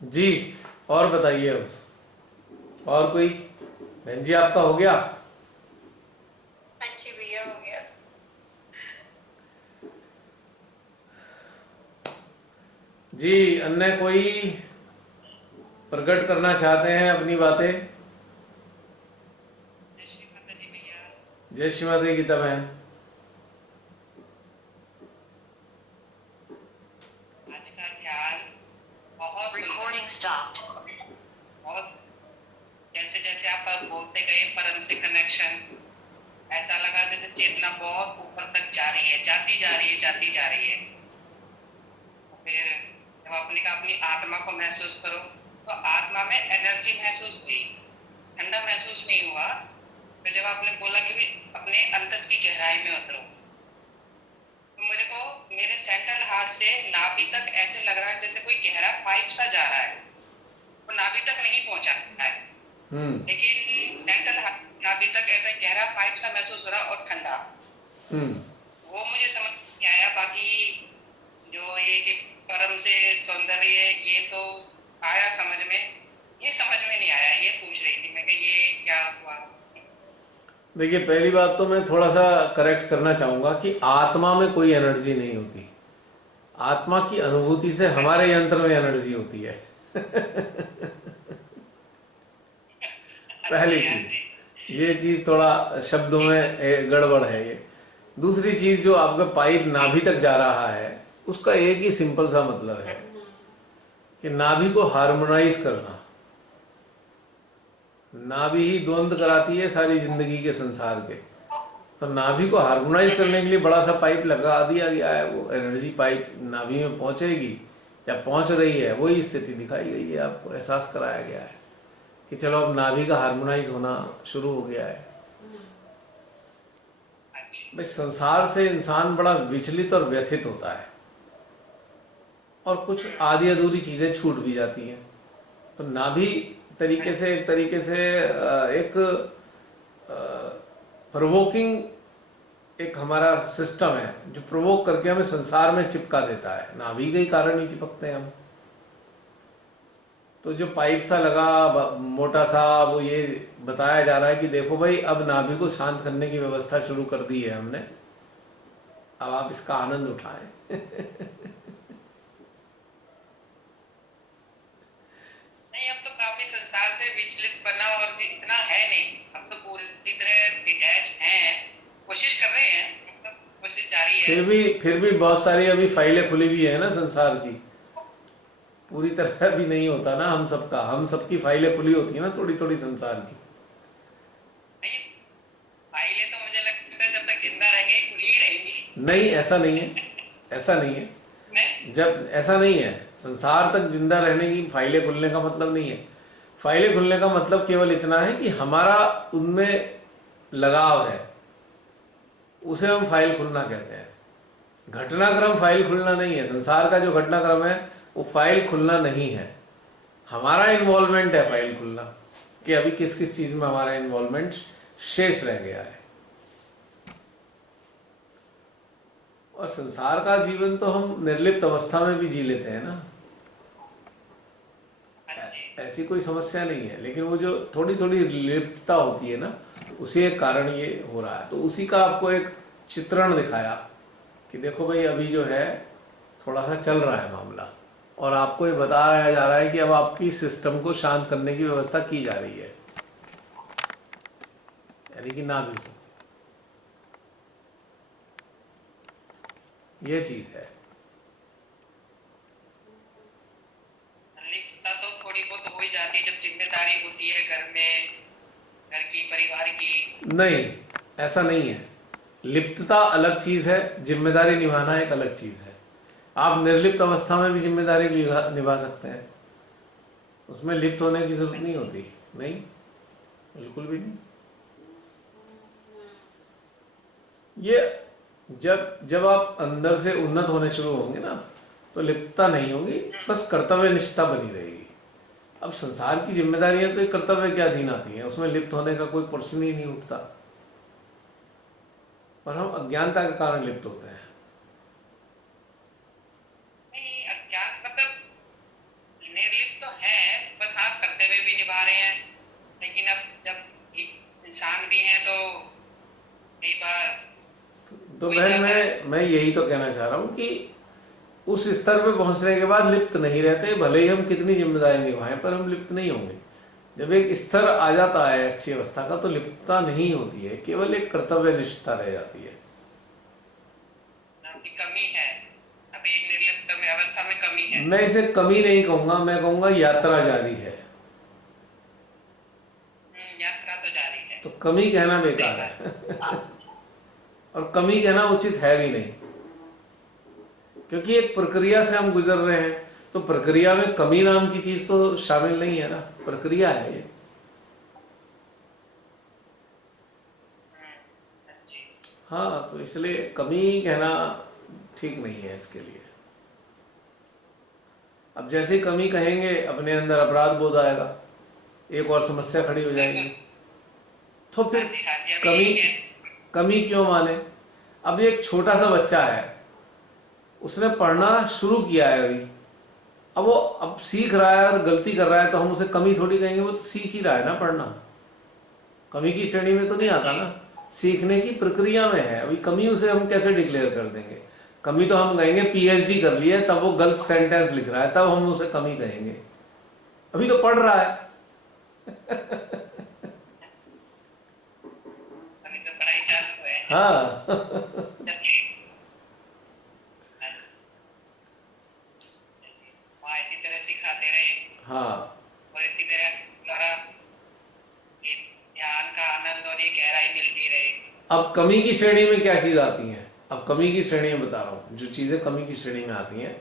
जी। और बताइए अब। और कोई? बहन जी आपका हो गया? हाँ जी भैया, हो गया। जी। अन्य कोई प्रकट करना चाहते हैं अपनी बातें? जय श्री माता जी भैया। जय श्री माता की गीता बहन। आज का ध्यान बहुत रिकॉर्डिंग स्टॉप्ड। बहुत जैसे जैसे आप बोलते गए परम से कनेक्शन, ऐसा लगा जैसे चेतना बहुत ऊपर तक जा रही है, जाती जा रही है, जाती जा रही है। तो फिर जब आपने कहा अपनी आत्मा को महसूस करो, तो आत्मा में एनर्जी महसूस हुई, ठंडा महसूस नहीं हुआ। फिर जब आपने बोला कि भी अपने अंतस की गहराई में उतरो, तो मेरे को मेरे सेंट्रल हार्ट से नाभि तक ऐसे लग रहा है जैसे कोई गहरा पाइप सा जा रहा है। वो नाभि तक नहीं पहुंचा है, हम्म। लेकिन सेंट्रल नाभि तक ऐसा गहरा पाइप सा महसूस हो रहा और ठंडा। हम्म। वो मुझे समझ नहीं आया। बाकी जो ये कि परम से सौंदर्य, ये तो आया समझ में। ये समझ में नहीं आया, ये पूछ रही थी मैं कि ये क्या हुआ। देखिए, पहली बात तो मैं थोड़ा सा करेक्ट करना चाहूँगा कि आत्मा में कोई एनर्जी नहीं होती। आत्मा की अनुभूति से हमारे अच्छा। यंत्र में एनर्जी होती है। हाँ पहली जी, हाँ जी। चीज, ये चीज थोड़ा शब्दों में गड़बड़ है ये। दूसरी चीज, जो आपका पाइप नाभि तक जा रहा है, उसका एक ही सिंपल सा मतलब है कि नाभि को हार्मोनाइज करना। नाभि ही द्वंद्व अच्छा। कराती है सारी जिंदगी के संसार के। तो नाभि को हार्मोनाइज करने के लिए बड़ा सा पाइप लगा दिया गया है। वो एनर्जी पाइप नाभि में पहुंचेगी या पहुंच रही है, वही स्थिति दिखाई गई है, आपको एहसास कराया गया है कि चलो अब नाभि का हार्मोनाइज होना शुरू हो गया है। अच्छा। भाई, संसार से इंसान बड़ा विचलित और व्यथित होता है, और कुछ आधी अधूरी चीजें छूट भी जाती हैं। तो नाभि तरीके से, एक तरीके से एक प्रोवोकिंग एक हमारा सिस्टम है, जो प्रोवोक करके हमें संसार में चिपका देता है। नाभि के ही कारण ही चिपकते हैं हम। तो जो पाइप सा लगा, मोटा सा, वो ये बताया जा रहा है कि देखो भाई, अब नाभि को शांत करने की व्यवस्था शुरू कर दी है हमने, अब आप इसका आनंद उठाएं। नहीं, अब तो काफी संसार से विचलित बना और इतना है नहीं। अब तो पूरी तरह डिटैच हैं। कोशिश कर रहे हैं, मतलब कोशिश जारी है। फिर भी बहुत सारी अभी फाइलें खुली हुई है ना संसार की। पूरी तरह भी नहीं होता ना हम सबकी फाइलें खुली होती है ना, थोड़ी थोड़ी संसार की। नहीं, फाइलें तो मुझे लगता है जब तक जिंदा रहेंगे खुली ही रहेंगी। नहीं, ऐसा नहीं है। ऐसा नहीं है। नहीं। जब ऐसा नहीं है, संसार तक जिंदा रहने की फाइलें खुलने का मतलब नहीं है। फाइलें खुलने का मतलब केवल इतना है कि हमारा उनमें लगाव है, उसे हम फाइल खुलना कहते हैं। घटनाक्रम फाइल खुलना नहीं है। संसार का जो घटनाक्रम है, वो फाइल खुलना नहीं है। हमारा इन्वॉल्वमेंट है फाइल खुलना, कि अभी किस किस चीज में हमारा इन्वॉल्वमेंट शेष रह गया है। और संसार का जीवन तो हम निर्लिप्त अवस्था में भी जी लेते हैं ना। हाँ जी। ऐसी कोई समस्या नहीं है, लेकिन वो जो थोड़ी थोड़ी लिप्तता होती है ना, उसी एक कारण ये हो रहा है। तो उसी का आपको एक चित्रण दिखाया कि देखो भाई, अभी जो है थोड़ा सा चल रहा है मामला, और आपको ये बताया जा रहा है कि अब आपकी सिस्टम को शांत करने की व्यवस्था की जा रही है, यानी कि नाभि को। ये चीज है। लिप्तता तो थोड़ी बहुत हो ही जाती है जब जिम्मेदारी होती है घर में, घर की, परिवार की। नहीं, ऐसा नहीं है। लिप्तता अलग चीज है, जिम्मेदारी निभाना एक अलग चीज है। आप निर्लिप्त अवस्था में भी जिम्मेदारी निभा सकते हैं, उसमें लिप्त होने की जरूरत हाँ नहीं जी। होती। नहीं, बिल्कुल भी नहीं। ये जब जब आप अंदर से उन्नत होने शुरू होंगे ना, तो लिप्तता नहीं होगी, बस कर्तव्य निष्ठा बनी रहेगी। अब संसार की जिम्मेदारियां तो एक कर्तव्य के अधीन आती हैं, उसमें लिप्त होने का कोई प्रश्न ही नहीं उठता। पर हम अज्ञानता के कारण लिप्त होते हैं। नहीं, अज्ञान मतलब निर्लिप्त तो भी बहन जाता है। मैं यही तो कहना चाह रहा हूँ कि उस स्तर पे पहुंचने के बाद लिप्त नहीं रहते, भले ही हम कितनी जिम्मेदारी निभाएं पर हम लिप्त नहीं होंगे। जब एक स्तर आ जाता है अच्छी अवस्था का तो लिप्तता नहीं होती है, केवल एक कर्तव्य निष्ठा रह जाती है। आपकी कमी है, अभी निर्लिप्त में अवस्था में कमी है। मैं इसे कमी नहीं कहूंगा, मैं कहूंगा यात्रा जारी है। यात्रा तो जारी है। तो कमी कहना सही बेकार बात। है और कमी कहना उचित है भी नहीं, क्योंकि एक प्रक्रिया से हम गुजर रहे हैं, तो प्रक्रिया में कमी नाम की चीज तो शामिल नहीं है ना, प्रक्रिया है ये। अच्छी। हाँ, तो इसलिए कमी कहना ठीक नहीं है इसके लिए। अब जैसे कमी कहेंगे अपने अंदर अपराध बोध आएगा, एक और समस्या खड़ी हो जाएगी। तो फिर हाँ जी, हाँ जी, अभी कमी यही है। कमी क्यों माने? अब एक छोटा सा बच्चा है, उसने पढ़ना शुरू किया है अभी, अब वो अब सीख रहा है और गलती कर रहा है, तो हम उसे कमी थोड़ी कहेंगे, वो तो सीख ही रहा है ना पढ़ना, कमी की श्रेणी में तो नहीं हाँ आता जी। ना, सीखने की प्रक्रिया में है अभी। कमी उसे हम कैसे डिक्लेयर कर देंगे? कमी तो हम कहेंगे पीएचडी कर लिया है, तब वो गलत सेंटेंस लिख रहा है, तब हम उसे कमी कहेंगे, अभी तो पढ़ रहा है। अभी तो पढ़ाई चालू है। हाँ चलिए, वहाँ इसी तरह सिखाते रहे हाँ, और इसी तरह द्वारा ये ध्यान का आनंद और ये गहराई मिलती रहे। अब कमी की श्रेणी में क्या चीज आती है? अब कमी की श्रेणी में बता रहा हूँ, जो चीजें कमी की श्रेणी में आती हैं।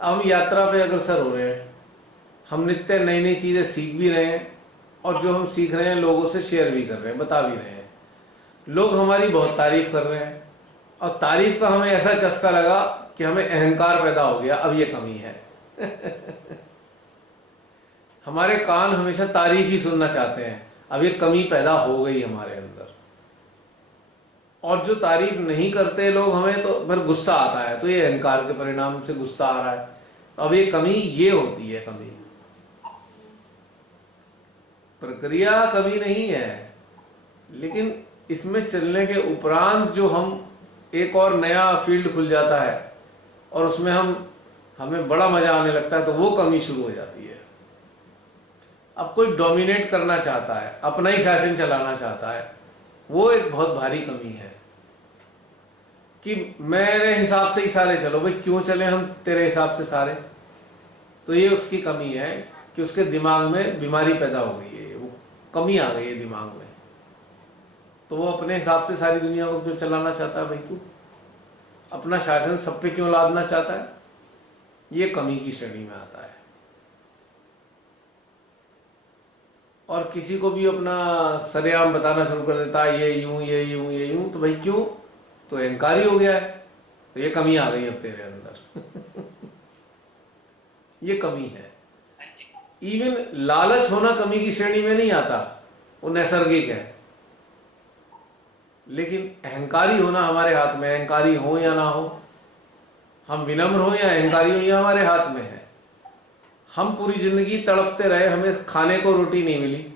अब हम यात्रा पे अग्रसर हो रहे हैं, हम नित्य नई नई चीजें सीख भी रहे हैं, और जो हम सीख रहे हैं लोगों से शेयर भी कर रहे हैं, बता भी रहे हैं। लोग हमारी बहुत तारीफ कर रहे हैं, और तारीफ का हमें ऐसा चस्का लगा कि हमें अहंकार पैदा हो गया, अब ये कमी है। हमारे कान हमेशा तारीफ ही सुनना चाहते हैं, अब ये कमी पैदा हो गई हमारे अंदर। और जो तारीफ नहीं करते लोग हमें, तो फिर गुस्सा आता है, तो ये अहंकार के परिणाम से गुस्सा आ रहा है। तो अब ये कमी ये होती है कमी, प्रक्रिया कमी नहीं है, लेकिन इसमें चलने के उपरांत जो हम एक और नया फील्ड खुल जाता है और उसमें हमें बड़ा मजा आने लगता है, तो वो कमी शुरू हो जाती है। अब कोई डोमिनेट करना चाहता है, अपना ही शासन चलाना चाहता है, वो एक बहुत भारी कमी है कि मेरे हिसाब से ही सारे चलो। भाई क्यों चले हम तेरे हिसाब से सारे? तो ये उसकी कमी है कि उसके दिमाग में बीमारी पैदा हो गई है, वो कमी आ गई है दिमाग में। तो वो अपने हिसाब से सारी दुनिया को क्यों चलाना चाहता है? भाई तू अपना शासन सब पे क्यों लादना चाहता है? ये कमी की श्रेणी में आता है। और किसी को भी अपना सरेआम बताना शुरू कर देता है, ये यूं ये यूं ये यूं, तो भाई क्यों? तो अहंकारी हो गया है, तो ये कमी आ गई अब तेरे अंदर। ये कमी है। इवन लालच होना कमी की श्रेणी में नहीं आता, वो नैसर्गिक है। लेकिन अहंकारी होना हमारे हाथ में, अहंकारी हो या ना हो, हम विनम्र हो या अहंकारी हो, ये हमारे हाथ में है। हम पूरी जिंदगी तड़पते रहे, हमें खाने को रोटी नहीं मिली,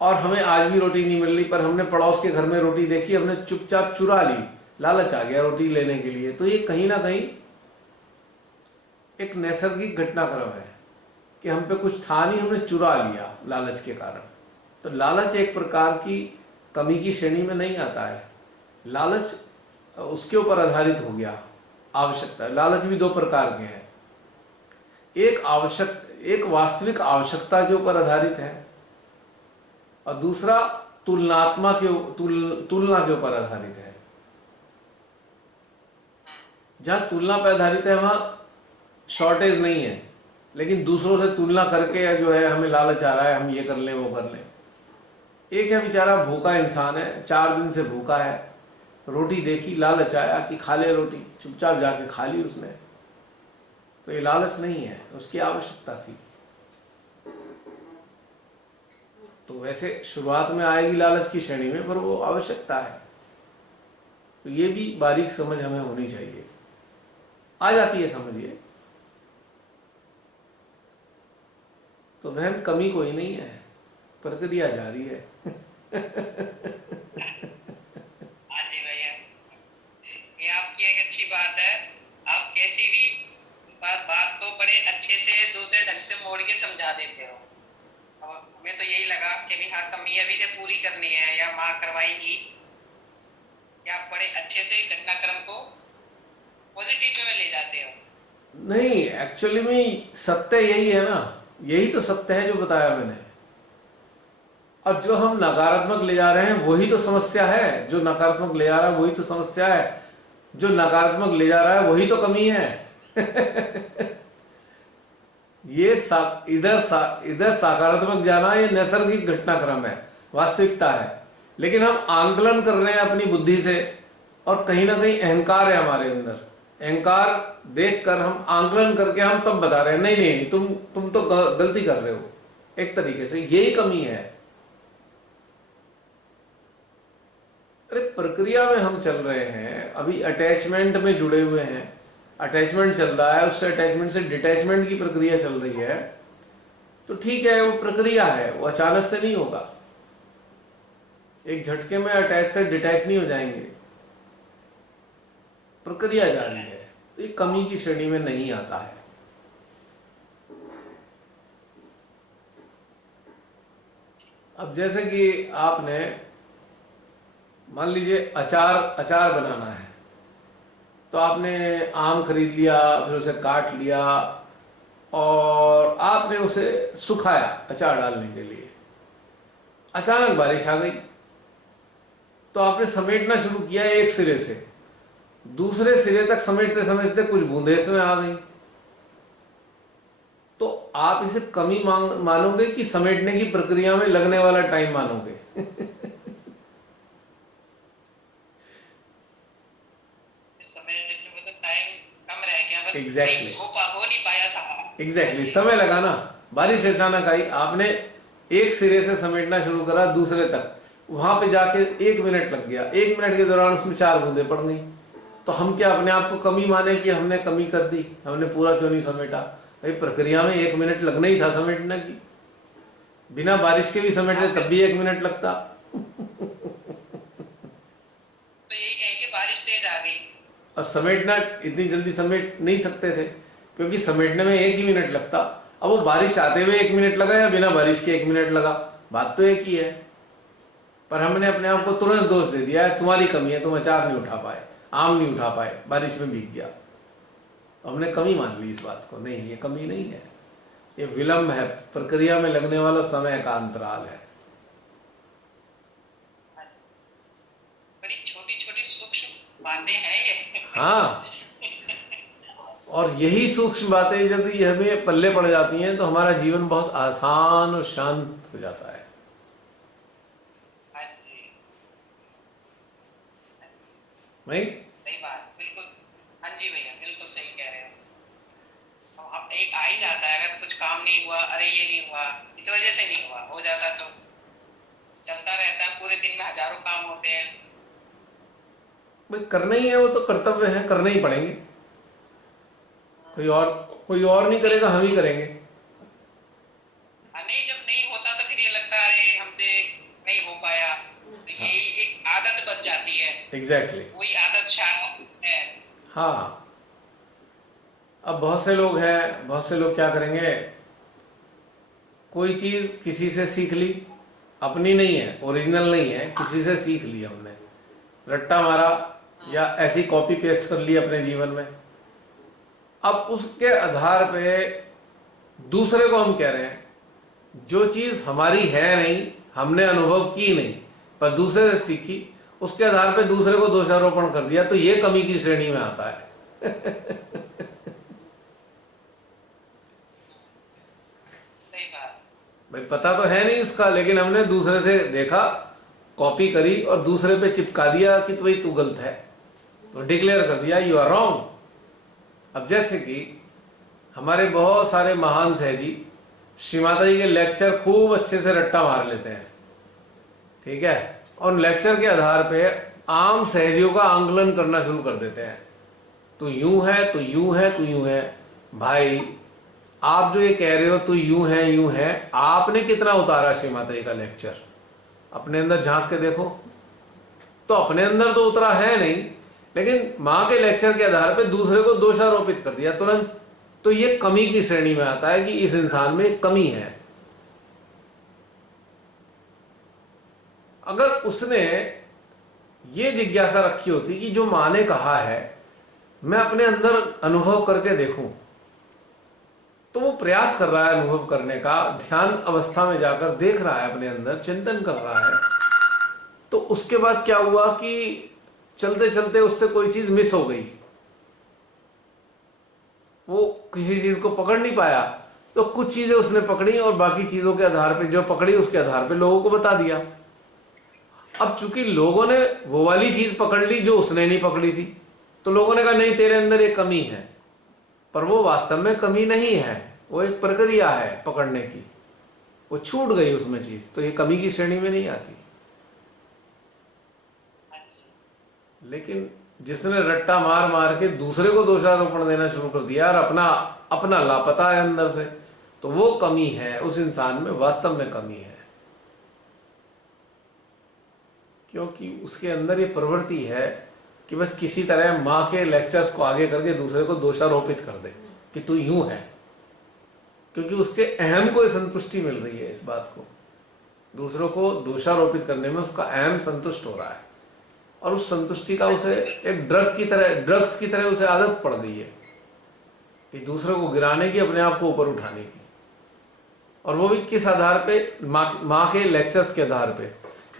और हमें आज भी रोटी नहीं मिल रही, पर हमने पड़ोस के घर में रोटी देखी, हमने चुपचाप चुरा ली, लालच आ गया रोटी लेने के लिए। तो ये कहीं ना कहीं एक नैसर्गिक घटनाक्रम है कि हम पे कुछ था नहीं, हमने चुरा लिया लालच के कारण। तो लालच एक प्रकार की कमी की श्रेणी में नहीं आता है। लालच उसके ऊपर आधारित हो गया, आवश्यकता। लालच भी दो प्रकार के हैं, एक वास्तविक आवश्यकता के ऊपर आधारित है, और दूसरा तुलना के ऊपर आधारित है। जहां तुलना पर आधारित है वहां शॉर्टेज नहीं है, लेकिन दूसरों से तुलना करके जो है हमें लालच आ रहा है, हम ये कर लें वो कर लें। एक है बेचारा भूखा इंसान है, 4 दिन से भूखा है, रोटी देखी, लालच आया कि खा ले रोटी, चुपचाप जाके खा ली उसने। तो ये लालच नहीं है, उसकी आवश्यकता थी। तो वैसे शुरुआत में आएगी लालच की श्रेणी में, पर वो आवश्यकता है। तो ये भी बारीक समझ हमें होनी चाहिए, आ जाती है समझिए। तो बहन कमी कोई नहीं है, प्रक्रिया जारी है। हाँ जी भैया, बात को बड़े अच्छे से दूसरे ढंग से मोड़ के समझा देते हो। और हमें तो यही लगा कि भी हाँ कमी अभी से पूरी करनी है या माँ करवाएंगी, या आप बड़े अच्छे से घटनाक्रम को पॉजिटिव में ले जाते हो। नहीं, एक्चुअली में सत्य यही है ना, यही तो सत्य है जो बताया मैंने। और जो हम नकारात्मक ले जा रहे हैं वही तो समस्या है, जो नकारात्मक ले जा रहा है वही तो समस्या है, जो नकारात्मक ले जा रहा है वही तो कमी है। ये इधर सकारात्मक जाना ये नैसर्गिक घटनाक्रम है, वास्तविकता है, लेकिन हम आंकलन कर रहे हैं अपनी बुद्धि से, और कहीं ना कहीं अहंकार है हमारे अंदर। अहंकार देखकर हम आंकलन करके हम तब बता रहे हैं नहीं नहीं तुम तो गलती कर रहे हो। एक तरीके से यही कमी है। अरे प्रक्रिया में हम चल रहे हैं, अभी अटैचमेंट में जुड़े हुए हैं, अटैचमेंट चल रहा है, उससे अटैचमेंट से डिटैचमेंट की प्रक्रिया चल रही है, तो ठीक है, वो प्रक्रिया है, वो अचानक से नहीं होगा। एक झटके में अटैच से डिटैच नहीं हो जाएंगे, प्रक्रिया जारी है, तो ये कमी की श्रेणी में नहीं आता है। अब जैसे कि आपने मान लीजिए अचार बनाना है, तो आपने आम खरीद लिया, फिर उसे काट लिया और आपने उसे सुखाया अचार डालने के लिए। अचानक बारिश आ गई, तो आपने समेटना शुरू किया एक सिरे से, दूसरे सिरे तक समेटते समेटते कुछ बूंदे इसमें आ गई, तो आप इसे कमी मानोगे कि समेटने की प्रक्रिया में लगने वाला टाइम मानोगे? एग्जैक्टली हो नहीं पाया साहब। एग्जैक्टली समय लगा ना। बारिश अचानक आई, आपने एक सिरे से समेटना शुरू करा दूसरे तक, वहां पे जाके 1 मिनट लग गया, 1 मिनट के दौरान उसमें 4 बूंदे पड़ गई, तो हम क्या अपने आप को कमी माने कि हमने कमी कर दी, हमने पूरा क्यों नहीं समेटा? भाई प्रक्रिया में 1 मिनट लगना ही था समेटने की, बिना बारिश के भी समेटे तब भी 1 मिनट लगता। तो यही कहेंगे बारिश तेज आ गई, अब समेटना इतनी जल्दी समेट नहीं सकते थे, क्योंकि समेटने में 1 ही मिनट लगता। अब वो बारिश आते हुए 1 मिनट लगा या बिना बारिश के 1 मिनट लगा, बात तो एक ही है, पर हमने अपने आप को तुरंत दोष दे दिया है, तुम्हारी कमी है, तुम अचार नहीं उठा पाए, आम नहीं उठा पाए, बारिश में भीग गया। हमने कमी मान ली इस बात को। नहीं, ये कमी नहीं है, ये विलंब है, प्रक्रिया में लगने वाला समय का अंतराल है। बड़ी छोटी छोटी सूक्ष्म बातें हैं ये। हाँ, और यही सूक्ष्म बातें यदि हमें पल्ले पड़ जाती हैं तो हमारा जीवन बहुत आसान और शांत हो जाता है। नहीं, सही बात, बिल्कुल। हाँ जी भैया, बिल्कुल सही कह रहे हो। अब एक आ ही जाता है, अगर कुछ काम नहीं हुआ, अरे ये नहीं हुआ, इस वजह से नहीं हुआ, हो जाता तो चलता रहता है, पूरे दिन में हजारों काम होते हैं। भाई करना ही है, वो तो कर्तव्य है, करने ही पड़ेंगे, कोई और नहीं करेगा, हम ही करेंगे। नहीं, जब नहीं होता तो फिर ये लगता है अरे हमसे नहीं हो पाया, तो ये एक आदत बन जाती है। एग्जैक्टली वही आदत शायद है। हाँ, अब बहुत से लोग क्या करेंगे, कोई चीज किसी से सीख ली, अपनी नहीं है, ओरिजिनल नहीं है, किसी से सीख ली हमने, रट्टा मारा या ऐसी कॉपी पेस्ट कर ली अपने जीवन में। अब उसके आधार पे दूसरे को हम कह रहे हैं, जो चीज हमारी है नहीं, हमने अनुभव की नहीं, पर दूसरे से सीखी, उसके आधार पे दूसरे को दोषारोपण कर दिया, तो ये कमी की श्रेणी में आता है। सही बात। भाई पता तो है नहीं उसका, लेकिन हमने दूसरे से देखा, कॉपी करी और दूसरे पे चिपका दिया कि भाई तू गलत है, तो डिक्लेयर कर दिया यू आर रॉन्ग। अब जैसे कि हमारे बहुत सारे महान सहजी श्री माता जी के लेक्चर खूब अच्छे से रट्टा मार लेते हैं, ठीक है, और लेक्चर के आधार पे आम सहजियों का आंकलन करना शुरू कर देते हैं, तू यूं है, तू यूं है, तू यूं है। भाई आप जो ये कह रहे हो तू यूं है, आपने कितना उतारा श्री माता जी का लेक्चर? अपने अंदर झांक के देखो, तो अपने अंदर तो उतरा है नहीं, लेकिन माँ के लेक्चर के आधार पे दूसरे को दोषारोपित कर दिया तुरंत, तो ये कमी की श्रेणी में आता है कि इस इंसान में कमी है। अगर उसने ये जिज्ञासा रखी होती कि जो माँ ने कहा है मैं अपने अंदर अनुभव करके देखूं, तो वो प्रयास कर रहा है अनुभव करने का, ध्यान अवस्था में जाकर देख रहा है, अपने अंदर चिंतन कर रहा है। तो उसके बाद क्या हुआ कि चलते चलते उससे कोई चीज मिस हो गई, वो किसी चीज को पकड़ नहीं पाया, तो कुछ चीजें उसने पकड़ी और बाकी चीजों के आधार पे जो पकड़ी उसके आधार पे लोगों को बता दिया। अब चूंकि लोगों ने वो वाली चीज पकड़ ली जो उसने नहीं पकड़ी थी, तो लोगों ने कहा नहीं तेरे अंदर एक कमी है, पर वो वास्तव में कमी नहीं है, वो एक प्रक्रिया है पकड़ने की, वो छूट गई उसमें चीज, तो ये कमी की श्रेणी में नहीं आती। लेकिन जिसने रट्टा मार मार के दूसरे को दोषारोपण देना शुरू कर दिया और अपना अपना लापता है अंदर से, तो वो कमी है, उस इंसान में वास्तव में कमी है, क्योंकि उसके अंदर ये प्रवृत्ति है कि बस किसी तरह माँ के लेक्चर्स को आगे करके दूसरे को दोषारोपित कर दे कि तू यूं है, क्योंकि उसके अहम को संतुष्टि मिल रही है इस बात को, दूसरों को दोषारोपित करने में उसका अहम संतुष्ट हो रहा है, और उस संतुष्टि का उसे एक ड्रग्स की तरह उसे आदत पड़ गई है कि दूसरे को गिराने की, अपने आप को ऊपर उठाने की, और वो भी किस आधार पे, माँ के लेक्चर्स के आधार पे,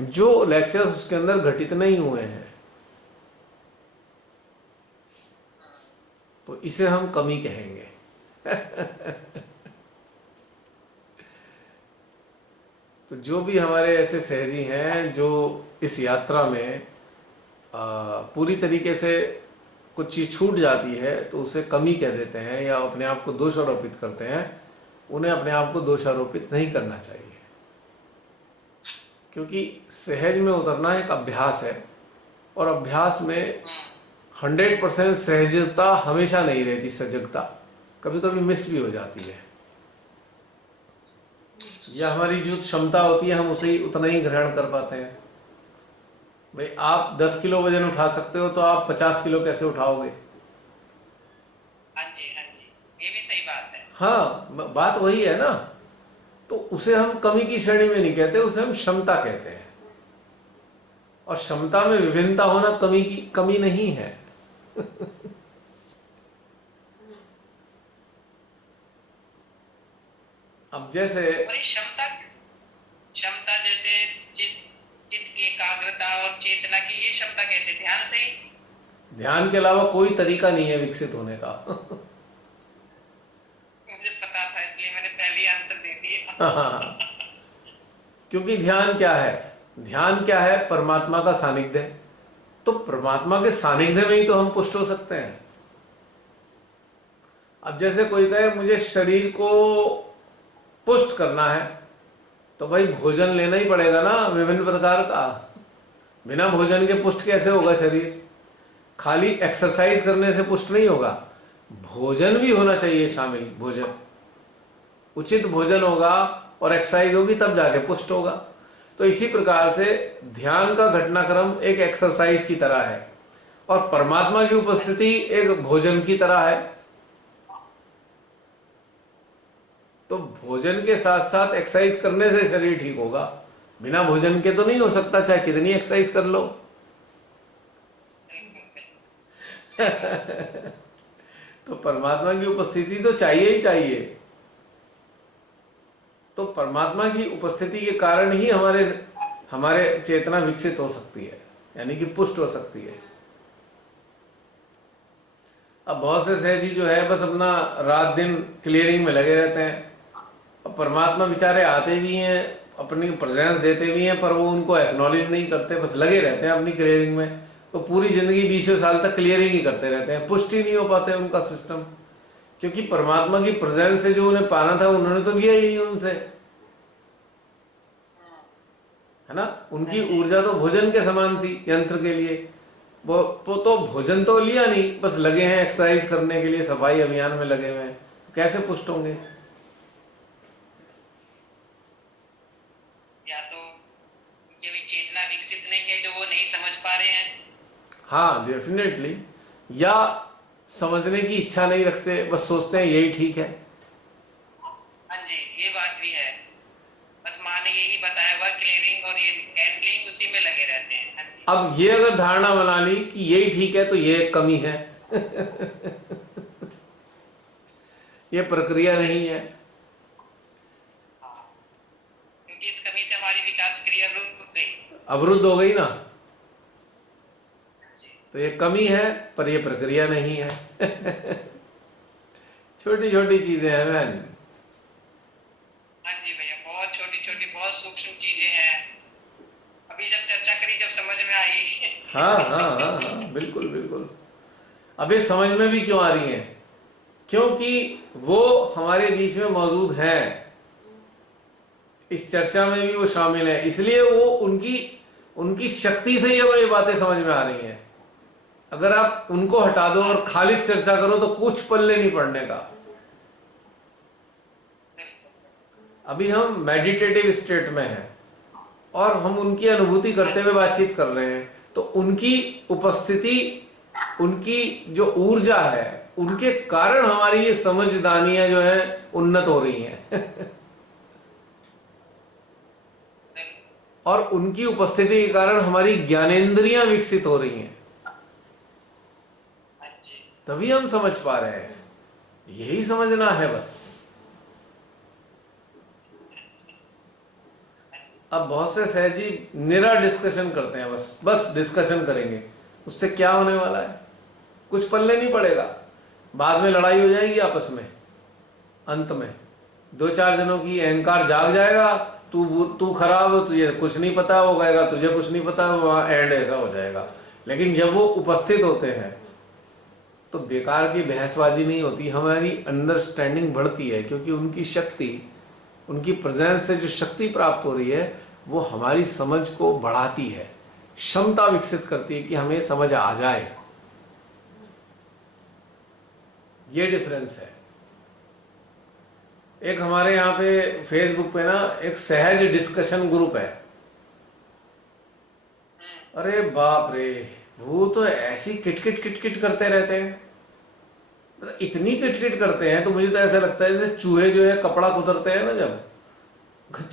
जो लेक्चर्स उसके अंदर घटित नहीं हुए हैं। तो इसे हम कमी कहेंगे। तो जो भी हमारे ऐसे सहजी हैं जो इस यात्रा में पूरी तरीके से कुछ चीज छूट जाती है तो उसे कमी कह देते हैं या अपने आप को दोषारोपित करते हैं, उन्हें अपने आप को दोषारोपित नहीं करना चाहिए, क्योंकि सहज में उतरना एक अभ्यास है, और अभ्यास में 100% सहजता हमेशा नहीं रहती, सजगता कभी कभी मिस भी हो जाती है, या हमारी जो क्षमता होती है हम उसे उतना ही ग्रहण कर पाते हैं। भाई आप 10 किलो वजन उठा सकते हो तो आप 50 किलो कैसे उठाओगे? हाँ जी, ये भी सही बात है। हाँ, बात वही है ना। तो उसे हम कमी की श्रेणी में नहीं कहते, उसे हम क्षमता कहते हैं, और क्षमता में विभिन्नता होना कमी नहीं है। अब जैसे और क्षमता क्षमता जैसे चित्त की एकाग्रता और चेतना की, ये क्षमता कैसे? ध्यान से ही? ध्यान के अलावा कोई तरीका नहीं है विकसित होने का। मुझे पता था, इसलिए मैंने पहले ही आंसर दे दिया। हाँ, क्योंकि ध्यान क्या है? ध्यान क्या है? परमात्मा का सानिध्य। तो परमात्मा के सानिध्य में ही तो हम पुष्ट हो सकते हैं। अब जैसे कोई कहे मुझे शरीर को पुष्ट करना है, तो भाई भोजन लेना ही पड़ेगा ना विभिन्न प्रकार का। बिना भोजन के पुष्ट कैसे होगा शरीर? खाली एक्सरसाइज करने से पुष्ट नहीं होगा, भोजन भी होना चाहिए शामिल। भोजन, उचित भोजन होगा और एक्सरसाइज होगी तब जाके पुष्ट होगा। तो इसी प्रकार से ध्यान का घटनाक्रम एक एक्सरसाइज की तरह है, और परमात्मा की उपस्थिति एक भोजन की तरह है। तो भोजन के साथ साथ एक्सरसाइज करने से शरीर ठीक होगा, बिना भोजन के तो नहीं हो सकता, चाहे कितनी एक्सरसाइज कर लो। तो परमात्मा की उपस्थिति तो चाहिए ही चाहिए। तो परमात्मा की उपस्थिति के कारण ही हमारे चेतना विकसित हो सकती है, यानी कि पुष्ट हो सकती है। अब बहुत से सहजी जो है बस अपना रात दिन क्लियरिंग में लगे रहते हैं, अब परमात्मा बेचारे आते भी हैं, अपनी प्रेजेंस देते भी हैं, पर वो उनको एक्नॉलेज नहीं करते, बस लगे रहते हैं अपनी क्लियरिंग में। तो पूरी जिंदगी 20 साल तक क्लियरिंग ही करते रहते हैं, पुष्टि नहीं हो पाते उनका सिस्टम, क्योंकि परमात्मा की प्रेजेंस से जो उन्हें पाना था उन्होंने तो लिया ही नहीं उनसे, है ना। उनकी ऊर्जा तो भोजन के समान थी यंत्र के लिए, वो तो भोजन तो लिया नहीं, बस लगे हैं एक्सरसाइज करने के लिए, सफाई अभियान में लगे हुए हैं, कैसे पुष्ट होंगे? या तो ये भी चेतना विकसित नहीं है जो वो नहीं समझ पा रहे हैं। हाँ डेफिनेटली, या समझने की इच्छा नहीं रखते, बस सोचते हैं यही ठीक है। हाँ जी, ये बात भी है। बस माँ ने यही बताया हुआ, क्लियरिंग और ये हैंडलिंग, उसी में लगे रहते हैं। हाँ जी। अब ये अगर धारणा बना ली कि यही ठीक है तो ये एक कमी है। ये प्रक्रिया हाँ नहीं जी। है। हाँ, क्योंकि इस कमी से हमारी विकास क्रिया रुक गई। अवरुद्ध हो गई ना। हाँ जी। तो ये कमी है, पर ये प्रक्रिया नहीं है। छोटी छोटी चीजें हैं बहन। हाँ जी भैया, बहुत छोटी छोटी, बहुत सूक्ष्म चीजें हैं। अभी जब चर्चा करी, जब समझ में आई। हाँ हाँ हाँ हाँ, बिल्कुल बिल्कुल। अब ये समझ में भी क्यों आ रही हैं? क्योंकि वो हमारे बीच में मौजूद हैं, इस चर्चा में भी वो शामिल है, इसलिए वो उनकी उनकी शक्ति से ये बातें समझ में आ रही हैं। अगर आप उनको हटा दो हाँ और जी, खालिश चर्चा करो तो कुछ पल्ले नहीं पड़ने का। बिल्कुल। अभी हम मेडिटेटिव स्टेट में हैं और हम उनकी अनुभूति हाँ करते हुए जी, बातचीत कर रहे हैं, तो उनकी उपस्थिति, उनकी जो ऊर्जा है, उनके कारण हमारी ये समझदानियां जो है उन्नत हो रही हैं। बिल्कुल। और उनकी उपस्थिति के कारण हमारी ज्ञानेंद्रियां विकसित हो रही हैं, हाँ जी, तभी हम समझ पा रहे हैं। यही समझना है बस। अब बहुत से सहजी निरा डिस्कशन करते हैं, बस बस डिस्कशन करेंगे, उससे क्या होने वाला है? कुछ पल्ले नहीं पड़ेगा। बाद में लड़ाई हो जाएगी आपस में, अंत में दो चार जनों की अहंकार जाग जाएगा। तू खराब, तुझे कुछ नहीं पता, वो कहेगा तुझे कुछ नहीं पता, वहां एंड ऐसा हो जाएगा। लेकिन जब वो उपस्थित होते हैं तो बेकार की बहसबाजी नहीं होती, हमारी अंडरस्टैंडिंग बढ़ती है, क्योंकि उनकी शक्ति, उनकी प्रेजेंस से जो शक्ति प्राप्त हो रही है वो हमारी समझ को बढ़ाती है, क्षमता विकसित करती है कि हमें समझ आ जाए। ये डिफरेंस है। एक हमारे यहाँ पे फेसबुक पे ना एक सहज डिस्कशन ग्रुप है। अरे बाप रे, वो तो ऐसी किटकिट किटकिट करते रहते हैं, मतलब इतनी किटकिट करते हैं तो मुझे तो ऐसा लगता है जैसे चूहे जो है कपड़ा कुतरते हैं ना, जब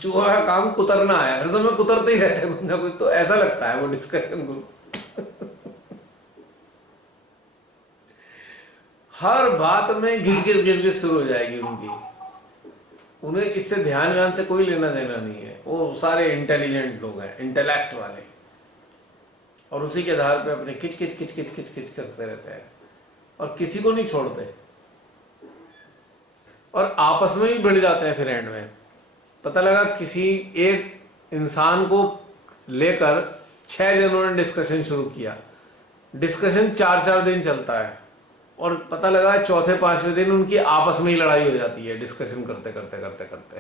चूहा का काम कुतरना है, हर समय कुतरते ही रहते हैं कुछ ना कुछ, तो ऐसा लगता है वो डिस्कशन ग्रुप। हर बात में घिस घिस घिस घिस शुरू हो जाएगी उनकी। उन्हें इससे ध्यान व्यान से कोई लेना देना नहीं है, वो सारे इंटेलिजेंट लोग हैं, इंटेलेक्ट वाले, और उसी के आधार पे अपने किच किच किच किच किच किच करते रहते हैं और किसी को नहीं छोड़ते, और आपस में भी भिड़ जाते हैं। फिर एंड में पता लगा किसी एक इंसान को लेकर 6 जनों ने डिस्कशन शुरू किया। डिस्कशन 4-4 दिन चलता है और पता लगा चौथे पांचवें दिन उनकी आपस में ही लड़ाई हो जाती है, डिस्कशन करते करते करते करते।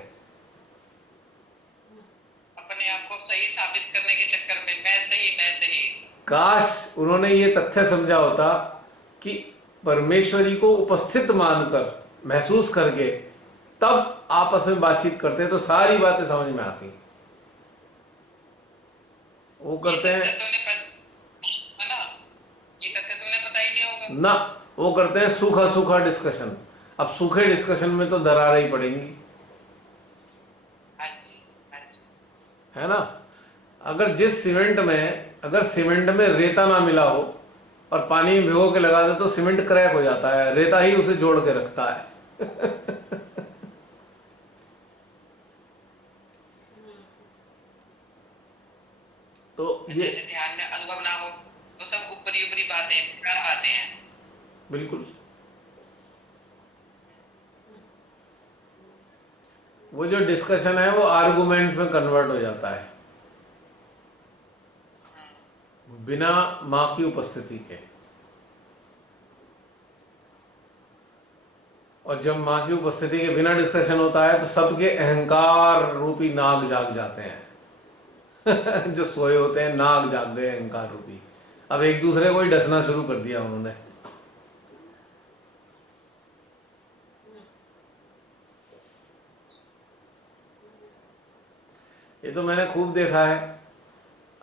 अपने आप को सही साबित करने के चक्कर में मैं सही, मैं सही। काश उन्होंने ये तथ्य समझा होता कि परमेश्वरी को उपस्थित मानकर, महसूस करके तब आपस में बातचीत करते तो सारी बातें समझ में आती। वो ये करते तथ्य हैं तूने है ना, ये तथ्य तुमने पता ही नहीं होगा। ना, वो करते हैं सूखा सूखा डिस्कशन। अब सूखे डिस्कशन में तो दरारें ही पड़ेंगी, हाँ जी, हाँ जी। है ना। अगर सीमेंट में रेता ना मिला हो और पानी में भिगो के लगा दे तो सीमेंट क्रैक हो जाता है, रेता ही उसे जोड़ के रखता है। तो ये जैसे ध्यान में अनुभव ना हो तो सब ऊपरी ऊपरी बातें, बेकार बातें हैं। बिल्कुल, वो जो डिस्कशन है वो आर्गुमेंट में कन्वर्ट हो जाता है बिना मां की उपस्थिति के। और जब मां की उपस्थिति के बिना डिस्कशन होता है तो सबके अहंकार रूपी नाग जाग जाते हैं। जो सोए होते हैं नाग जाग गए अहंकार रूपी, अब एक दूसरे को ही डसना शुरू कर दिया उन्होंने। ये तो मैंने खूब देखा है।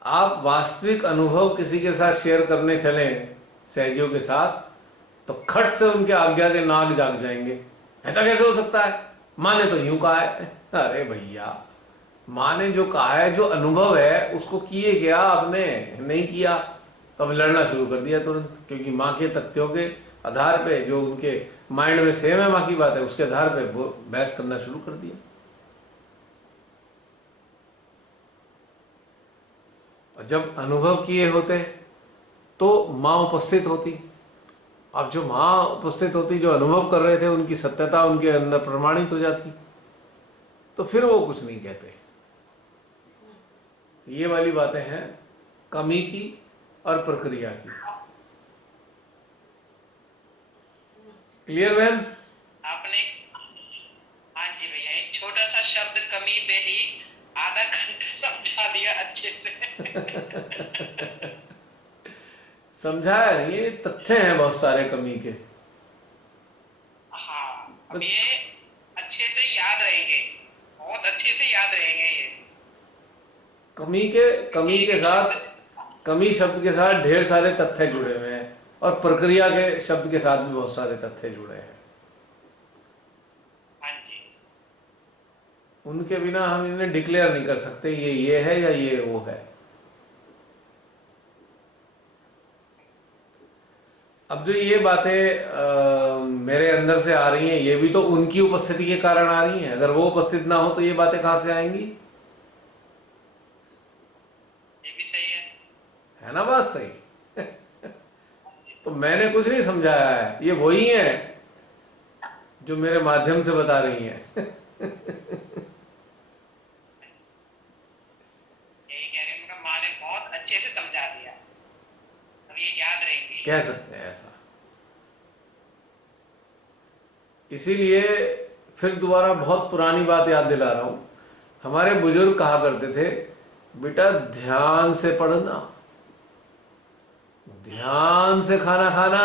आप वास्तविक अनुभव किसी के साथ शेयर करने चलें, सहजियों के साथ, तो खट से उनके आज्ञा के नाग जाग जाएंगे। ऐसा कैसे हो सकता है, माँ ने तो यूं कहा है। अरे भैया, माँ ने जो कहा है, जो अनुभव है, उसको किए क्या आपने? नहीं किया तो अब लड़ना शुरू कर दिया तुरंत, क्योंकि माँ के तथ्यों के आधार पे, जो उनके माइंड में सेम है माँ की बात है, उसके आधार पे वो बहस करना शुरू कर दिया। और जब अनुभव किए होते तो माँ उपस्थित होती। अब जो माँ उपस्थित होती, जो अनुभव कर रहे थे, उनकी सत्यता उनके अंदर प्रमाणित हो जाती, तो फिर वो कुछ नहीं कहते। तो ये वाली बातें हैं कमी की और प्रक्रिया की। क्लियर बहन? आपने, हाँ जी भैया, एक छोटा सा शब्द कमी पे ही आधा घंटा समझा दिया अच्छे से। समझाया नहीं, ये तथ्य हैं बहुत सारे कमी के। हाँ, अब ये अच्छे से याद रहेंगे, बहुत अच्छे से याद रहेंगे ये। कमी के साथ, कमी शब्द के साथ ढेर सारे तथ्य जुड़े हुए हैं, और प्रक्रिया के शब्द के साथ भी बहुत सारे तथ्य जुड़े हैं। हाँ जी। उनके बिना हम इन्हें डिक्लेयर नहीं कर सकते ये है या ये वो है। अब जो ये बातें मेरे अंदर से आ रही हैं, ये भी तो उनकी उपस्थिति के कारण आ रही हैं। अगर वो उपस्थित ना हो तो ये बातें कहां से आएंगी? ये भी सही है ना बात सही? तो मैंने कुछ नहीं समझाया है, ये वही है जो मेरे माध्यम से बता रही हैं। यही कह रहे हैं, उनका माँ ने बहुत अच्छे से समझा दिया, अब ये याद रहेंगी। कह सकते हैं ऐसा। इसीलिए फिर दोबारा बहुत पुरानी बात याद दिला रहा हूं। हमारे बुजुर्ग कहा करते थे, बेटा ध्यान से पढ़ना, ध्यान से खाना खाना,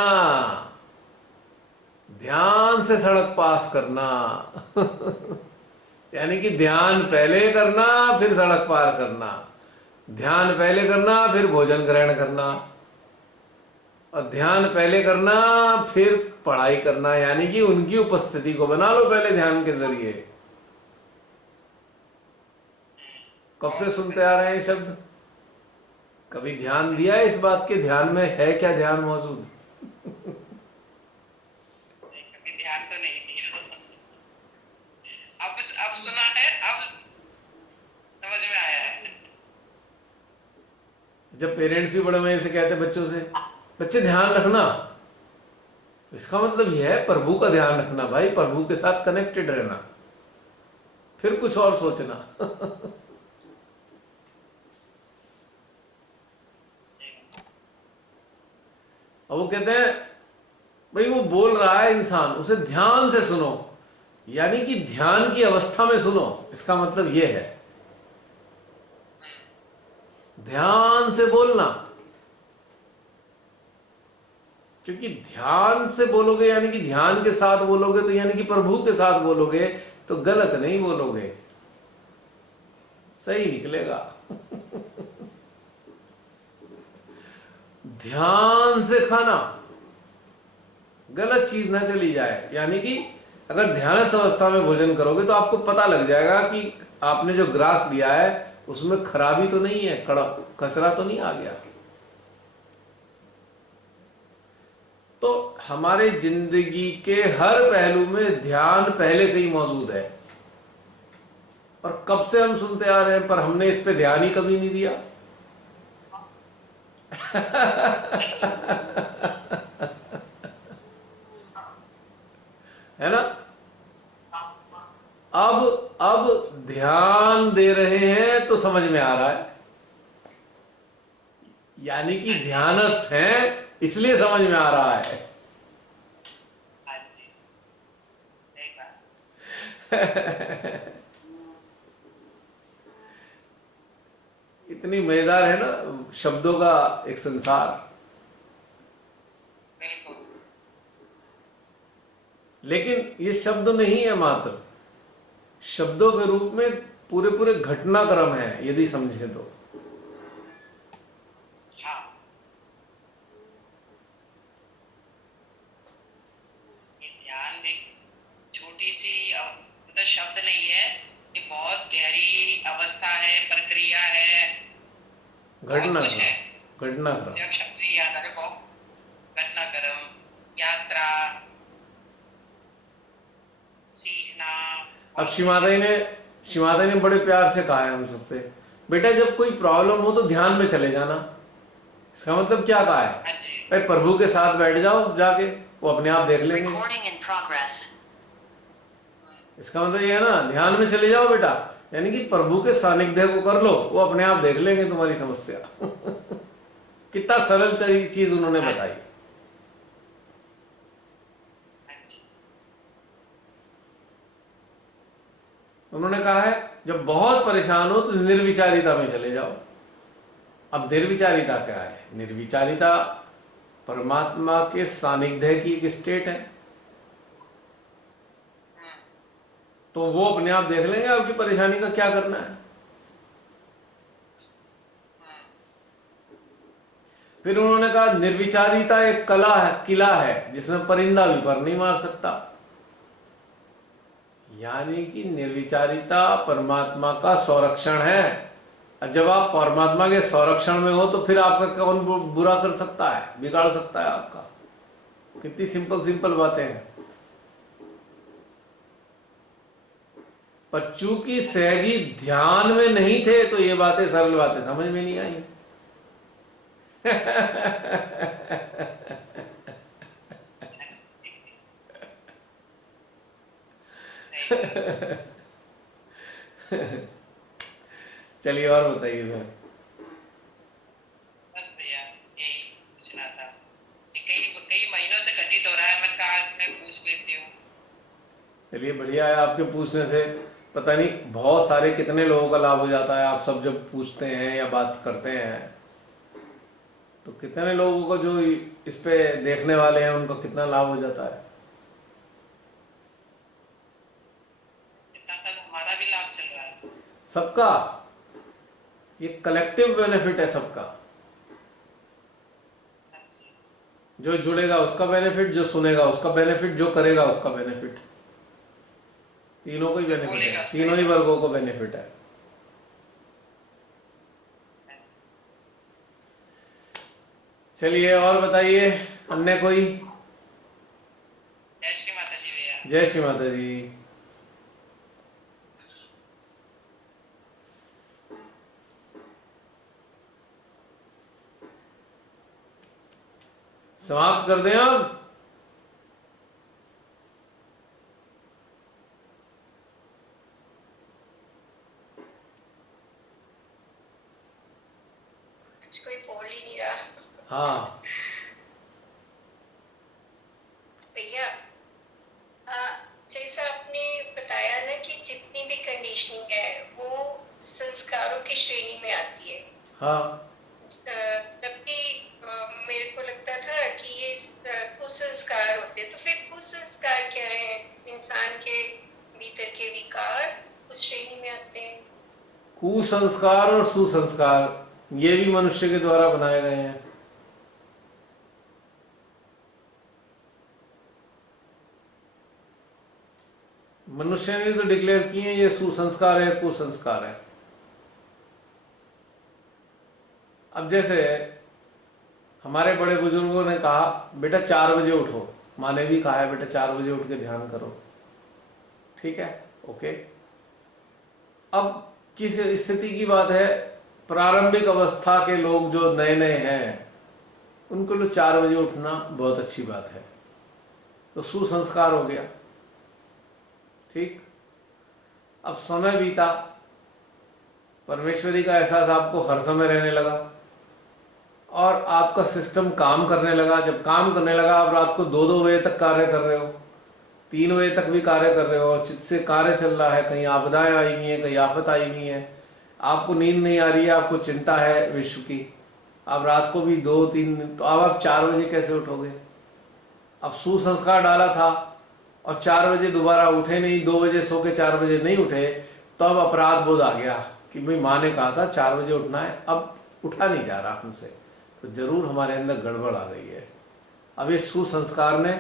ध्यान से सड़क पास करना। यानी कि ध्यान पहले करना, फिर सड़क पार करना, ध्यान पहले करना, फिर भोजन ग्रहण करना, और ध्यान पहले करना, फिर पढ़ाई करना। यानी कि उनकी उपस्थिति को बना लो पहले ध्यान के जरिए। कब से सुनते आ रहे हैं शब्द? कभी ध्यान दिया है इस बात के, ध्यान में है क्या ध्यान मौजूद? कभी ध्यान तो नहीं दिया। अब सुना है, अब समझ में आया है। जब पेरेंट्स भी बड़े मजे से कहते बच्चों से, बच्चे ध्यान रखना, तो इसका मतलब यह है प्रभु का ध्यान रखना भाई, प्रभु के साथ कनेक्टेड रहना, फिर कुछ और सोचना। और वो कहते हैं भाई वो बोल रहा है इंसान, उसे ध्यान से सुनो, यानी कि ध्यान की अवस्था में सुनो। इसका मतलब यह है ध्यान से बोलना, क्योंकि ध्यान से बोलोगे यानी कि ध्यान के साथ बोलोगे, तो यानी कि प्रभु के साथ बोलोगे, तो गलत नहीं बोलोगे, सही निकलेगा। ध्यान से खाना, गलत चीज ना चली जाए। यानी कि अगर ध्यानस्थ अवस्था में भोजन करोगे तो आपको पता लग जाएगा कि आपने जो ग्रास लिया है उसमें खराबी तो नहीं है, कचरा तो नहीं आ गया। तो हमारे जिंदगी के हर पहलू में ध्यान पहले से ही मौजूद है, और कब से हम सुनते आ रहे हैं, पर हमने इस पे ध्यान ही कभी नहीं दिया। है ना? अब ध्यान दे रहे हैं तो समझ में आ रहा है, यानी कि ध्यानस्थ हैं इसलिए समझ में आ रहा है। हाँ जी, सही बात। इतनी मजेदार है ना शब्दों का एक संसार। बिल्कुल। लेकिन ये शब्द नहीं है मात्र, शब्दों के रूप में पूरे पूरे घटनाक्रम है यदि समझे तो। हाँ, सी मतलब शब्द नहीं है, ये बहुत गहरी अवस्था है, प्रक्रिया है, बहुत कुछ है। घटनाक्रम जब शब्द नहीं याद आ रहे, घटनाक्रम, यात्रा, सीखना। अब शिवादा ने बड़े प्यार से कहा है हम सबसे, बेटा जब कोई प्रॉब्लम हो तो ध्यान में चले जाना। इसका मतलब क्या कहा है? हाँ जी, भाई प्रभु के साथ बैठ जाओ जाके, वो अपने आप देख लेंगे। इसका मतलब ये है ना, ध्यान में चले जाओ बेटा, यानी कि प्रभु के सानिध्य को कर लो, वो अपने आप देख लेंगे तुम्हारी समस्या। कितना सरल चीज उन्होंने बताई। हाँ जी, उन्होंने कहा है जब बहुत परेशान हो तो निर्विचारिता में चले जाओ। अब निर्विचारिता क्या है? निर्विचारिता परमात्मा के सानिध्य की एक स्टेट है, तो वो अपने आप देख लेंगे आपकी परेशानी का क्या करना है। फिर उन्होंने कहा निर्विचारिता एक कला है, किला है जिसमें परिंदा भी पर नहीं मार सकता। यानी कि निर्विचारिता परमात्मा का संरक्षण है। और जब आप परमात्मा के संरक्षण में हो तो फिर आपका कौन बुरा कर सकता है, बिगाड़ सकता है आपका? कितनी सिंपल सिंपल बातें हैं। पर चूंकि सहजी ध्यान में नहीं थे तो ये बातें, सरल बातें समझ में नहीं आई। चलिए और बताइए मैं। बस भैया यही पूछना था कि कई कई महीनों से घटित हो रहा है, मैं कहा आज मैं पूछ लेती हूँ। चलिए बढ़िया है, आपके पूछने से पता नहीं बहुत सारे कितने लोगों का लाभ हो जाता है। आप सब जब पूछते हैं या बात करते हैं तो कितने लोगों को जो इस पे देखने वाले हैं उनको कितना लाभ हो जाता है। साथ साथ हमारा भी लाभ चल रहा है सबका ये कलेक्टिव बेनिफिट है सबका। जो जुड़ेगा उसका बेनिफिट, जो सुनेगा उसका बेनिफिट, जो करेगा उसका बेनिफिट, तीनों को ही बेनिफिट है, तीनों ही वर्गों को बेनिफिट है। चलिए और बताइए अन्य कोई। जय श्री माता जी भैया। जय श्री माता जी। समाप्त कर दें अब। कोई बोल ही नहीं रहा। हाँ भैया जैसा आपने बताया ना कि जितनी भी कंडीशनिंग है वो संस्कारों की श्रेणी में आती है। हाँ तभी मेरे को लगता था कि ये कुसंस्कार होते, तो फिर कुसंस्कार क्या है? इंसान के भीतर के विकार उस श्रेणी में आते हैं। कुसंस्कार और सुसंस्कार ये भी मनुष्य के द्वारा बनाए गए हैं। मनुष्य ने तो डिक्लेयर किए हैं ये सुसंस्कार है, कुसंस्कार है। अब जैसे हमारे बड़े बुजुर्गों ने कहा बेटा 4 बजे उठो, माँ ने भी कहा है बेटा 4 बजे उठ के ध्यान करो, ठीक है, ओके। अब किस स्थिति की बात है? प्रारंभिक अवस्था के लोग जो नए नए हैं उनको तो 4 बजे उठना बहुत अच्छी बात है, तो सुसंस्कार हो गया, ठीक। अब समय बीता, परमेश्वरी का एहसास आपको हर समय रहने लगा और आपका सिस्टम काम करने लगा। जब काम करने लगा आप रात को 2-2 बजे तक कार्य कर रहे हो, 3 बजे तक भी कार्य कर रहे हो, चित्त से कार्य चल रहा है, कहीं आपदाएं आई हुई हैं, कहीं आफत आई हुई है, आपको नींद नहीं आ रही है, आपको चिंता है विश्व की, आप रात को भी 2-3 दिन, तो अब आप 4 बजे कैसे उठोगे? अब सुसंस्कार डाला था और 4 बजे दोबारा उठे नहीं, 2 बजे सो के 4 बजे नहीं उठे, तो अब अपराध बोध आ गया कि भाई माँ ने कहा था 4 बजे उठना है, अब उठा नहीं जा रहा हमसे, तो जरूर हमारे अंदर गड़बड़ आ गई है। अब ये सुसंस्कार ने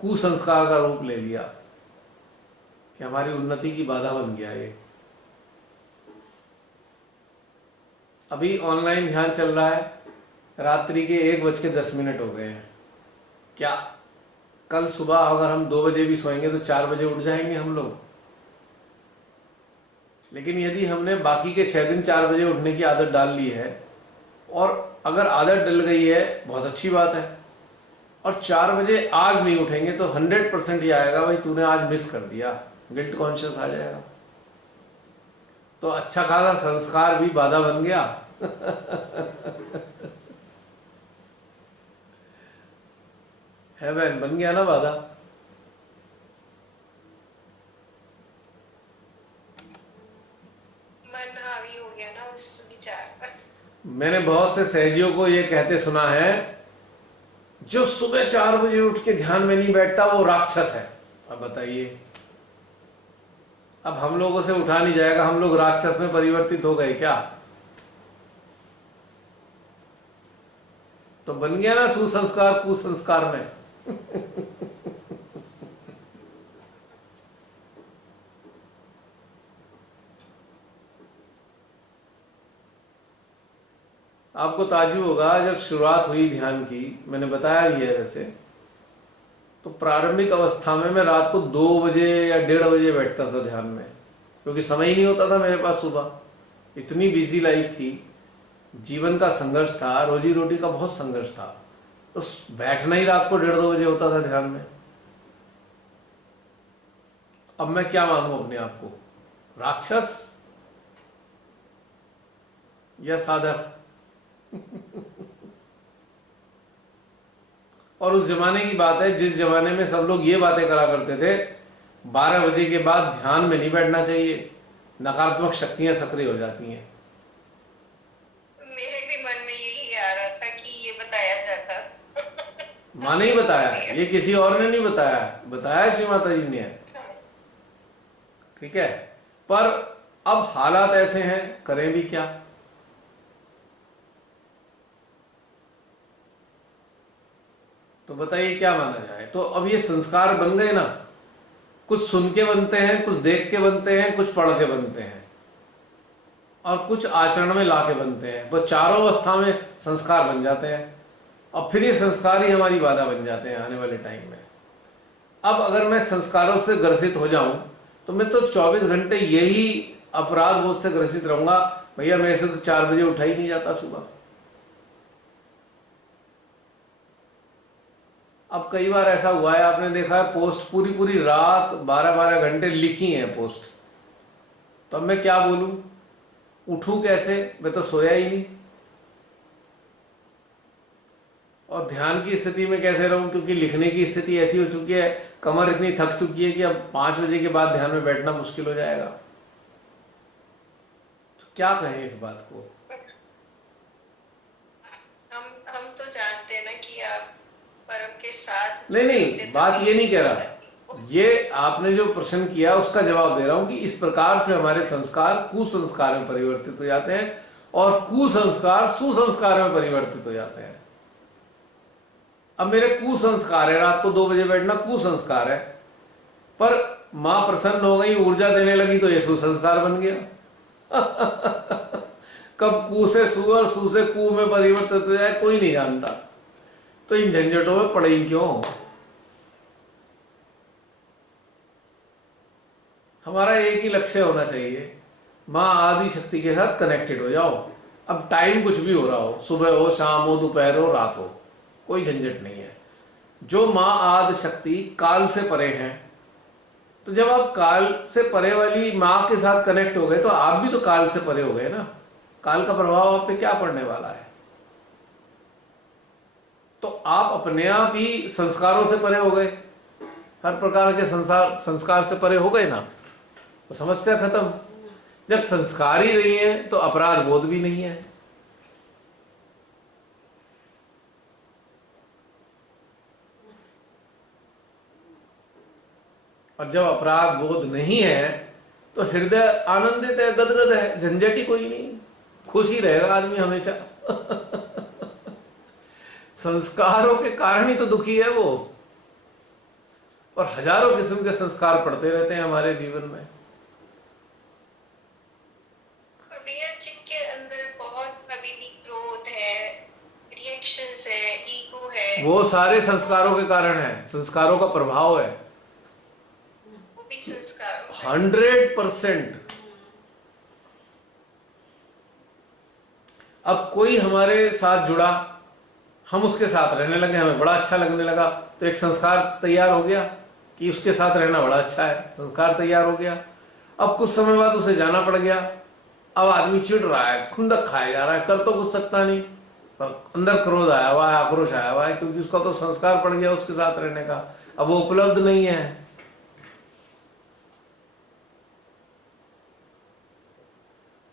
कुसंस्कार का रूप ले लिया। कि हमारी उन्नति की बाधा बन गया ये। अभी ऑनलाइन ध्यान चल रहा है, रात्रि के 1:10 हो गए हैं। क्या कल सुबह अगर हम 2 बजे भी सोएंगे तो 4 बजे उठ जाएंगे हम लोग? लेकिन यदि हमने बाकी के 6 दिन 4 बजे उठने की आदत डाल ली है, और अगर आदत डल गई है बहुत अच्छी बात है, और 4 बजे आज नहीं उठेंगे तो 100% ये आएगा भाई तूने आज मिस कर दिया, गिल्ट कॉन्शियस आ जाएगा। तो अच्छा खासा संस्कार भी बाधा बन गया। है बहन, बन गया ना बाधा। मन हावी हो गया ना उस विचार पर। मैंने बहुत से सहजियों को ये कहते सुना है, जो सुबह 4 बजे उठ के ध्यान में नहीं बैठता वो राक्षस है। अब बताइए, अब हम लोगों से उठा नहीं जाएगा, हम लोग राक्षस में परिवर्तित हो गए क्या? तो बन गया ना सुसंस्कार कुसंस्कार में। आपको ताज्जुब होगा, जब शुरुआत हुई ध्यान की, मैंने बताया भी है वैसे, तो प्रारंभिक अवस्था में मैं रात को 2 बजे या 1:30 बजे बैठता था ध्यान में, क्योंकि समय ही नहीं होता था मेरे पास सुबह। इतनी बिजी लाइफ थी, जीवन का संघर्ष था, रोजी रोटी का बहुत संघर्ष था, तो बैठना ही रात को 1:30-2 बजे होता था ध्यान में। अब मैं क्या मानूं अपने आप को, राक्षस या साधक? और उस जमाने की बात है जिस जमाने में सब लोग ये बातें करा करते थे 12 बजे के बाद ध्यान में नहीं बैठना चाहिए, नकारात्मक शक्तियां सक्रिय हो जाती हैं। मेरे भी मन में यही आ रहा था कि ये बताया जाता। माँ ने ही बताया, ये किसी और ने नहीं बताया, बताया श्री माता जी ने। ठीक है, पर अब हालात ऐसे हैं, करें भी क्या? तो बताइए क्या माना जाए? तो अब ये संस्कार बन गए ना, कुछ सुन के बनते हैं, कुछ देख के बनते हैं, कुछ पढ़ के बनते हैं, और कुछ आचरण में ला के बनते हैं। वो चारों अवस्था में संस्कार बन जाते हैं, और फिर ये संस्कार ही हमारी बाधा बन जाते हैं आने वाले टाइम में। अब अगर मैं संस्कारों से ग्रसित हो जाऊं तो मैं तो 24 घंटे यही अपराध बोध से ग्रसित रहूंगा, भैया मेरे से तो 4 बजे उठा ही नहीं जाता सुबह। अब कई बार ऐसा हुआ है, आपने देखा है, पोस्ट पूरी पूरी रात 12-12 घंटे लिखी है पोस्ट, तब मैं क्या बोलूं, उठूं कैसे? मैं तो सोया ही नहीं। और ध्यान की स्थिति में कैसे रहूं, क्योंकि लिखने की स्थिति ऐसी हो चुकी है, कमर इतनी थक चुकी है कि अब 5 बजे के बाद ध्यान में बैठना मुश्किल हो जाएगा। तो क्या कहें इस बात को? हम तो जानते हैं ना कि आप परम के साथ। नहीं, बात ये नहीं कह रहा, ये आपने जो प्रश्न किया उसका जवाब दे रहा हूं कि इस प्रकार से हमारे संस्कार कुसंस्कार में परिवर्तित हो जाते हैं, और कुसंस्कार सुसंस्कार में परिवर्तित हो जाते हैं। अब मेरे कुसंस्कार है, रात को 2 बजे बैठना कुसंस्कार है, पर मां प्रसन्न हो गई, ऊर्जा देने लगी, तो ये सुसंस्कार बन गया। कब कु से सु और सु से कु में परिवर्तित हो जाए कोई नहीं जानता। तो इन झंझटों में पड़े ही क्यों? हमारा एक ही लक्ष्य होना चाहिए, मां आदि शक्ति के साथ कनेक्टेड हो जाओ। अब टाइम कुछ भी हो रहा हो, सुबह हो, शाम हो, दोपहर हो, रात हो, कोई झंझट नहीं है। जो मां आदि शक्ति काल से परे हैं, तो जब आप काल से परे वाली मां के साथ कनेक्ट हो गए तो आप भी तो काल से परे हो गए ना। काल का प्रभाव आप पे क्या पड़ने वाला है? तो आप अपने आप ही संस्कारों से परे हो गए, हर प्रकार के संस्कार से परे हो गए ना, तो समस्या खत्म। जब संस्कार ही नहीं है तो अपराध बोध भी नहीं है। और जब अपराध बोध नहीं है तो हृदय आनंदित है, गदगद है, झंझट ही कोई नहीं, खुशी रहेगा आदमी हमेशा। संस्कारों के कारण ही तो दुखी है वो। और हजारों किस्म के संस्कार पड़ते रहते हैं हमारे जीवन में। और भैया जिनके अंदर बहुत अभी भी क्रोध है, रिएक्शंस है, ईगो है, वो सारे संस्कारों के कारण है, संस्कारों का प्रभाव है। वो भी संस्कार होता है। 100%। अब कोई हमारे साथ जुड़ा, हम उसके साथ रहने लगे, हमें बड़ा अच्छा लगने लगा, तो एक संस्कार तैयार हो गया कि उसके साथ रहना बड़ा अच्छा है, संस्कार तैयार हो गया। अब कुछ समय बाद उसे जाना पड़ गया, अब आदमी चिढ़ रहा है, खुंदक खाए जा रहा है, कर तो कुछ सकता नहीं, पर अंदर क्रोध आया हुआ है, आक्रोश आया हुआ है, क्योंकि उसका तो संस्कार पड़ गया उसके साथ रहने का, अब वो उपलब्ध नहीं है।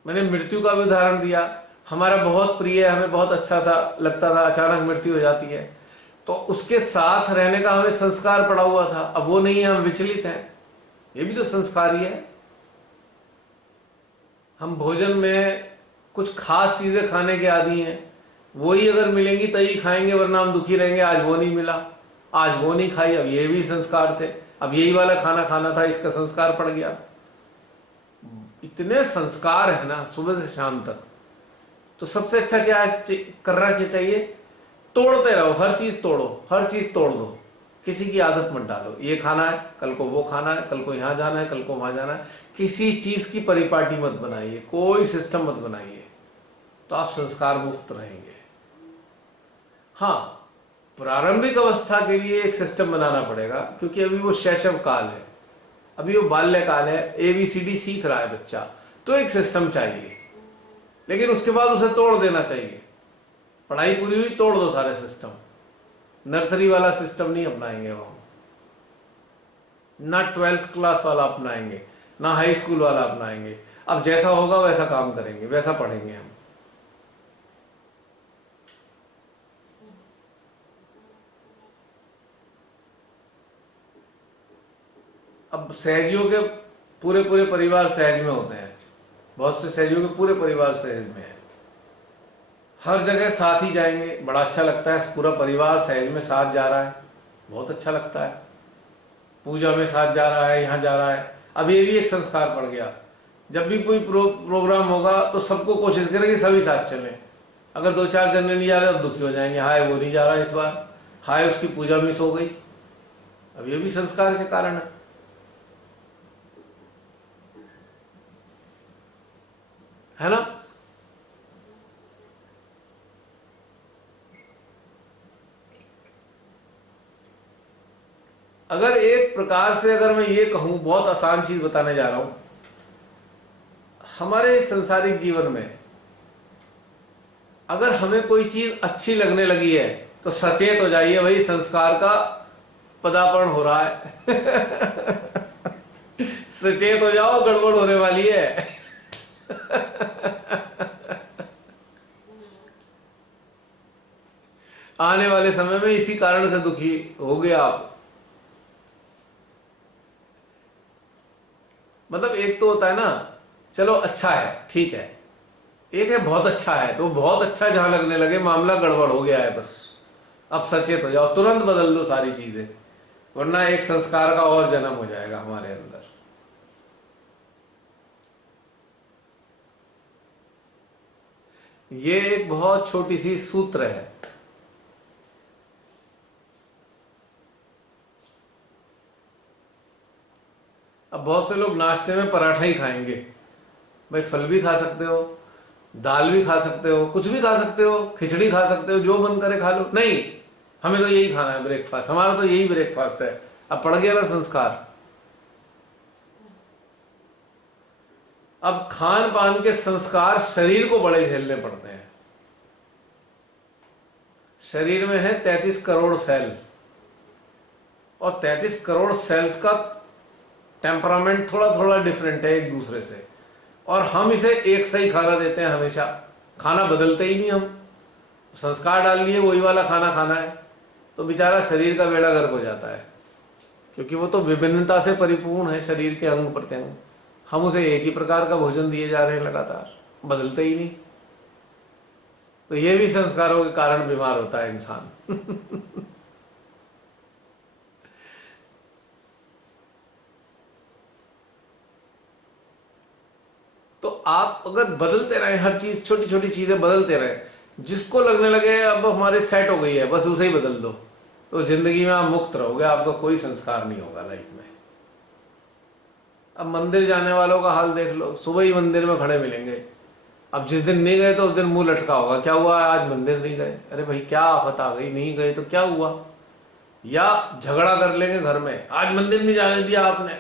मैंने मृत्यु का भी उदाहरण दिया। हमारा बहुत प्रिय, हमें बहुत अच्छा था, लगता था, अचानक मृत्यु हो जाती है, तो उसके साथ रहने का हमें संस्कार पड़ा हुआ था, अब वो नहीं है, हम विचलित हैं, ये भी तो संस्कार ही है। हम भोजन में कुछ खास चीजें खाने के आदी हैं, वही अगर मिलेंगी तभी खाएंगे, वरना हम दुखी रहेंगे, आज वो नहीं मिला, आज वो नहीं खाई, अब ये भी संस्कार थे, अब यही वाला खाना खाना था, इसका संस्कार पड़ गया। इतने संस्कार है ना सुबह से शाम तक। तो सबसे अच्छा क्या करना क्या चाहिए? तोड़ते रहो, हर चीज तोड़ो, हर चीज तोड़ दो, किसी की आदत मत डालो, ये खाना है, कल को वो खाना है, कल को यहाँ जाना है, कल को वहां जाना है, किसी चीज की परिपाटी मत बनाइए, कोई सिस्टम मत बनाइए, तो आप संस्कार मुक्त रहेंगे। हाँ, प्रारंभिक अवस्था के लिए एक सिस्टम बनाना पड़ेगा, क्योंकि अभी वो शैशव काल है, अभी वो बाल्य काल है, ABCD सीख रहा है बच्चा, तो एक सिस्टम चाहिए, लेकिन उसके बाद उसे तोड़ देना चाहिए। पढ़ाई पूरी हुई, तोड़ दो सारे सिस्टम, नर्सरी वाला सिस्टम नहीं अपनाएंगे वो, ना 12th क्लास वाला अपनाएंगे, ना हाई स्कूल वाला अपनाएंगे। अब जैसा होगा वैसा काम करेंगे, वैसा पढ़ेंगे हम। अब सहजियों के पूरे पूरे परिवार सहज में होते हैं, बहुत से सहजियों के पूरे परिवार सहज में है, हर जगह साथ ही जाएंगे, बड़ा अच्छा लगता है, पूरा परिवार सहज में साथ जा रहा है, बहुत अच्छा लगता है, पूजा में साथ जा रहा है, यहाँ जा रहा है। अब ये भी एक संस्कार पड़ गया, जब भी कोई प्रोग्राम होगा तो सबको कोशिश करें कि सभी साथ चलें। अगर 2-4 जन नहीं जा रहे अब दुखी हो जाएंगे, हाय वो नहीं जा रहा इस बार, हाय उसकी पूजा मिस हो गई। अब ये भी संस्कार के कारण है ना। अगर एक प्रकार से अगर मैं ये कहूं, बहुत आसान चीज बताने जा रहा हूं, हमारे सांसारिक जीवन में अगर हमें कोई चीज अच्छी लगने लगी है तो सचेत हो जाइए, भाई संस्कार का पदार्पण हो रहा है। सचेत हो जाओ, गड़बड़ होने वाली है। आने वाले समय में इसी कारण से दुखी हो गए आप। मतलब एक तो होता है ना, चलो अच्छा है, ठीक है, एक है बहुत अच्छा है, तो बहुत अच्छा जहां लगने लगे मामला गड़बड़ हो गया है, बस अब सचेत हो जाओ, तुरंत बदल दो सारी चीजें, वरना एक संस्कार का और जन्म हो जाएगा हमारे अंदर। ये एक बहुत छोटी सी सूत्र है। अब बहुत से लोग नाश्ते में पराठा ही खाएंगे, भाई फल भी खा सकते हो, दाल भी खा सकते हो, कुछ भी खा सकते हो, खिचड़ी खा सकते हो, जो मन करे खा लो, नहीं हमें तो यही खाना है ब्रेकफास्ट, हमारा तो यही ब्रेकफास्ट है। अब पड़ गया ना संस्कार। अब खान पान के संस्कार शरीर को बड़े झेलने पड़ते हैं। शरीर में है 33 करोड़ सेल, और 33 करोड़ सेल्स का टेम्परामेंट थोड़ा थोड़ा डिफरेंट है एक दूसरे से, और हम इसे एक सही खाना देते हैं हमेशा, खाना बदलते ही नहीं हम, संस्कार डाल लिए वही वाला खाना खाना है, तो बेचारा शरीर का बेड़ा गर्क हो जाता है, क्योंकि वो तो विभिन्नता से परिपूर्ण है शरीर के अंग प्रत्यंग, हम उसे एक ही प्रकार का भोजन दिए जा रहे हैं लगातार, बदलते ही नहीं। तो ये भी संस्कारों के कारण बीमार होता है इंसान। आप अगर बदलते रहे, हर चीज छोटी छोटी चीजें बदलते रहे, जिसको लगने लगे अब हमारे सेट हो गई है बस उसे ही बदल दो, तो जिंदगी में आप मुक्त रहोगे, आपका कोई संस्कार नहीं होगा लाइफ में। अब मंदिर जाने वालों का हाल देख लो, सुबह ही मंदिर में खड़े मिलेंगे, अब जिस दिन नहीं गए तो उस दिन मुंह लटका होगा, क्या हुआ आज मंदिर नहीं गए, अरे भाई क्या आफत आ गई, नहीं गए तो क्या हुआ। या झगड़ा कर लेंगे घर में, आज मंदिर नहीं जाने दिया आपने,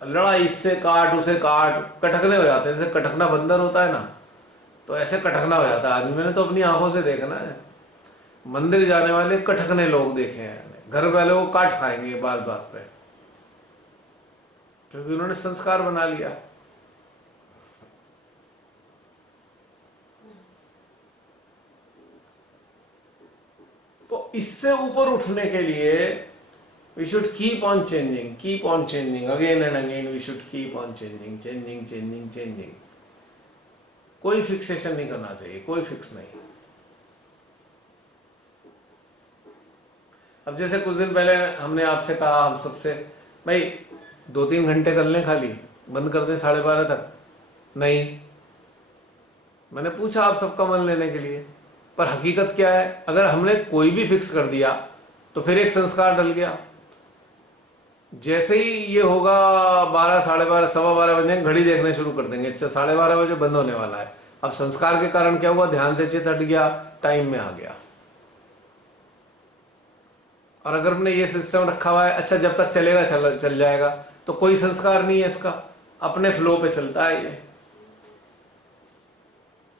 लड़ाई, इससे काट उसे काट, कटकने हो जाते हैं, जैसे कटकना बंदर होता है ना, तो ऐसे कटकना हो जाता है आदमी। मैंने तो अपनी आंखों से देखना है, मंदिर जाने वाले कटकने लोग देखे हैं, घर वाले वो काट खाएंगे बात बात पे, क्योंकि उन्होंने संस्कार बना लिया। तो इससे ऊपर उठने के लिए we should keep on changing again and again, we should keep on changing. कोई फिक्सेशन नहीं करना चाहिए, कोई फिक्स नहीं। अब जैसे कुछ दिन पहले हमने आपसे कहा, हम सबसे, भाई 2-3 घंटे कर लें, खाली बंद कर दें 12:30 तक, नहीं, मैंने पूछा आप सबका मन लेने के लिए, पर हकीकत क्या है, अगर हमने कोई भी फिक्स कर दिया तो फिर एक संस्कार डल गया। जैसे ही ये होगा 12, 12:30, 12:15 बजे घड़ी देखने शुरू कर देंगे, अच्छा 12:30 बजे बंद होने वाला है। अब संस्कार के कारण क्या हुआ, ध्यान से चित हट गया, टाइम में आ गया। और अगर हमने ये सिस्टम रखा हुआ है, अच्छा जब तक चलेगा चल जाएगा, तो कोई संस्कार नहीं है इसका, अपने फ्लो पे चलता है ये,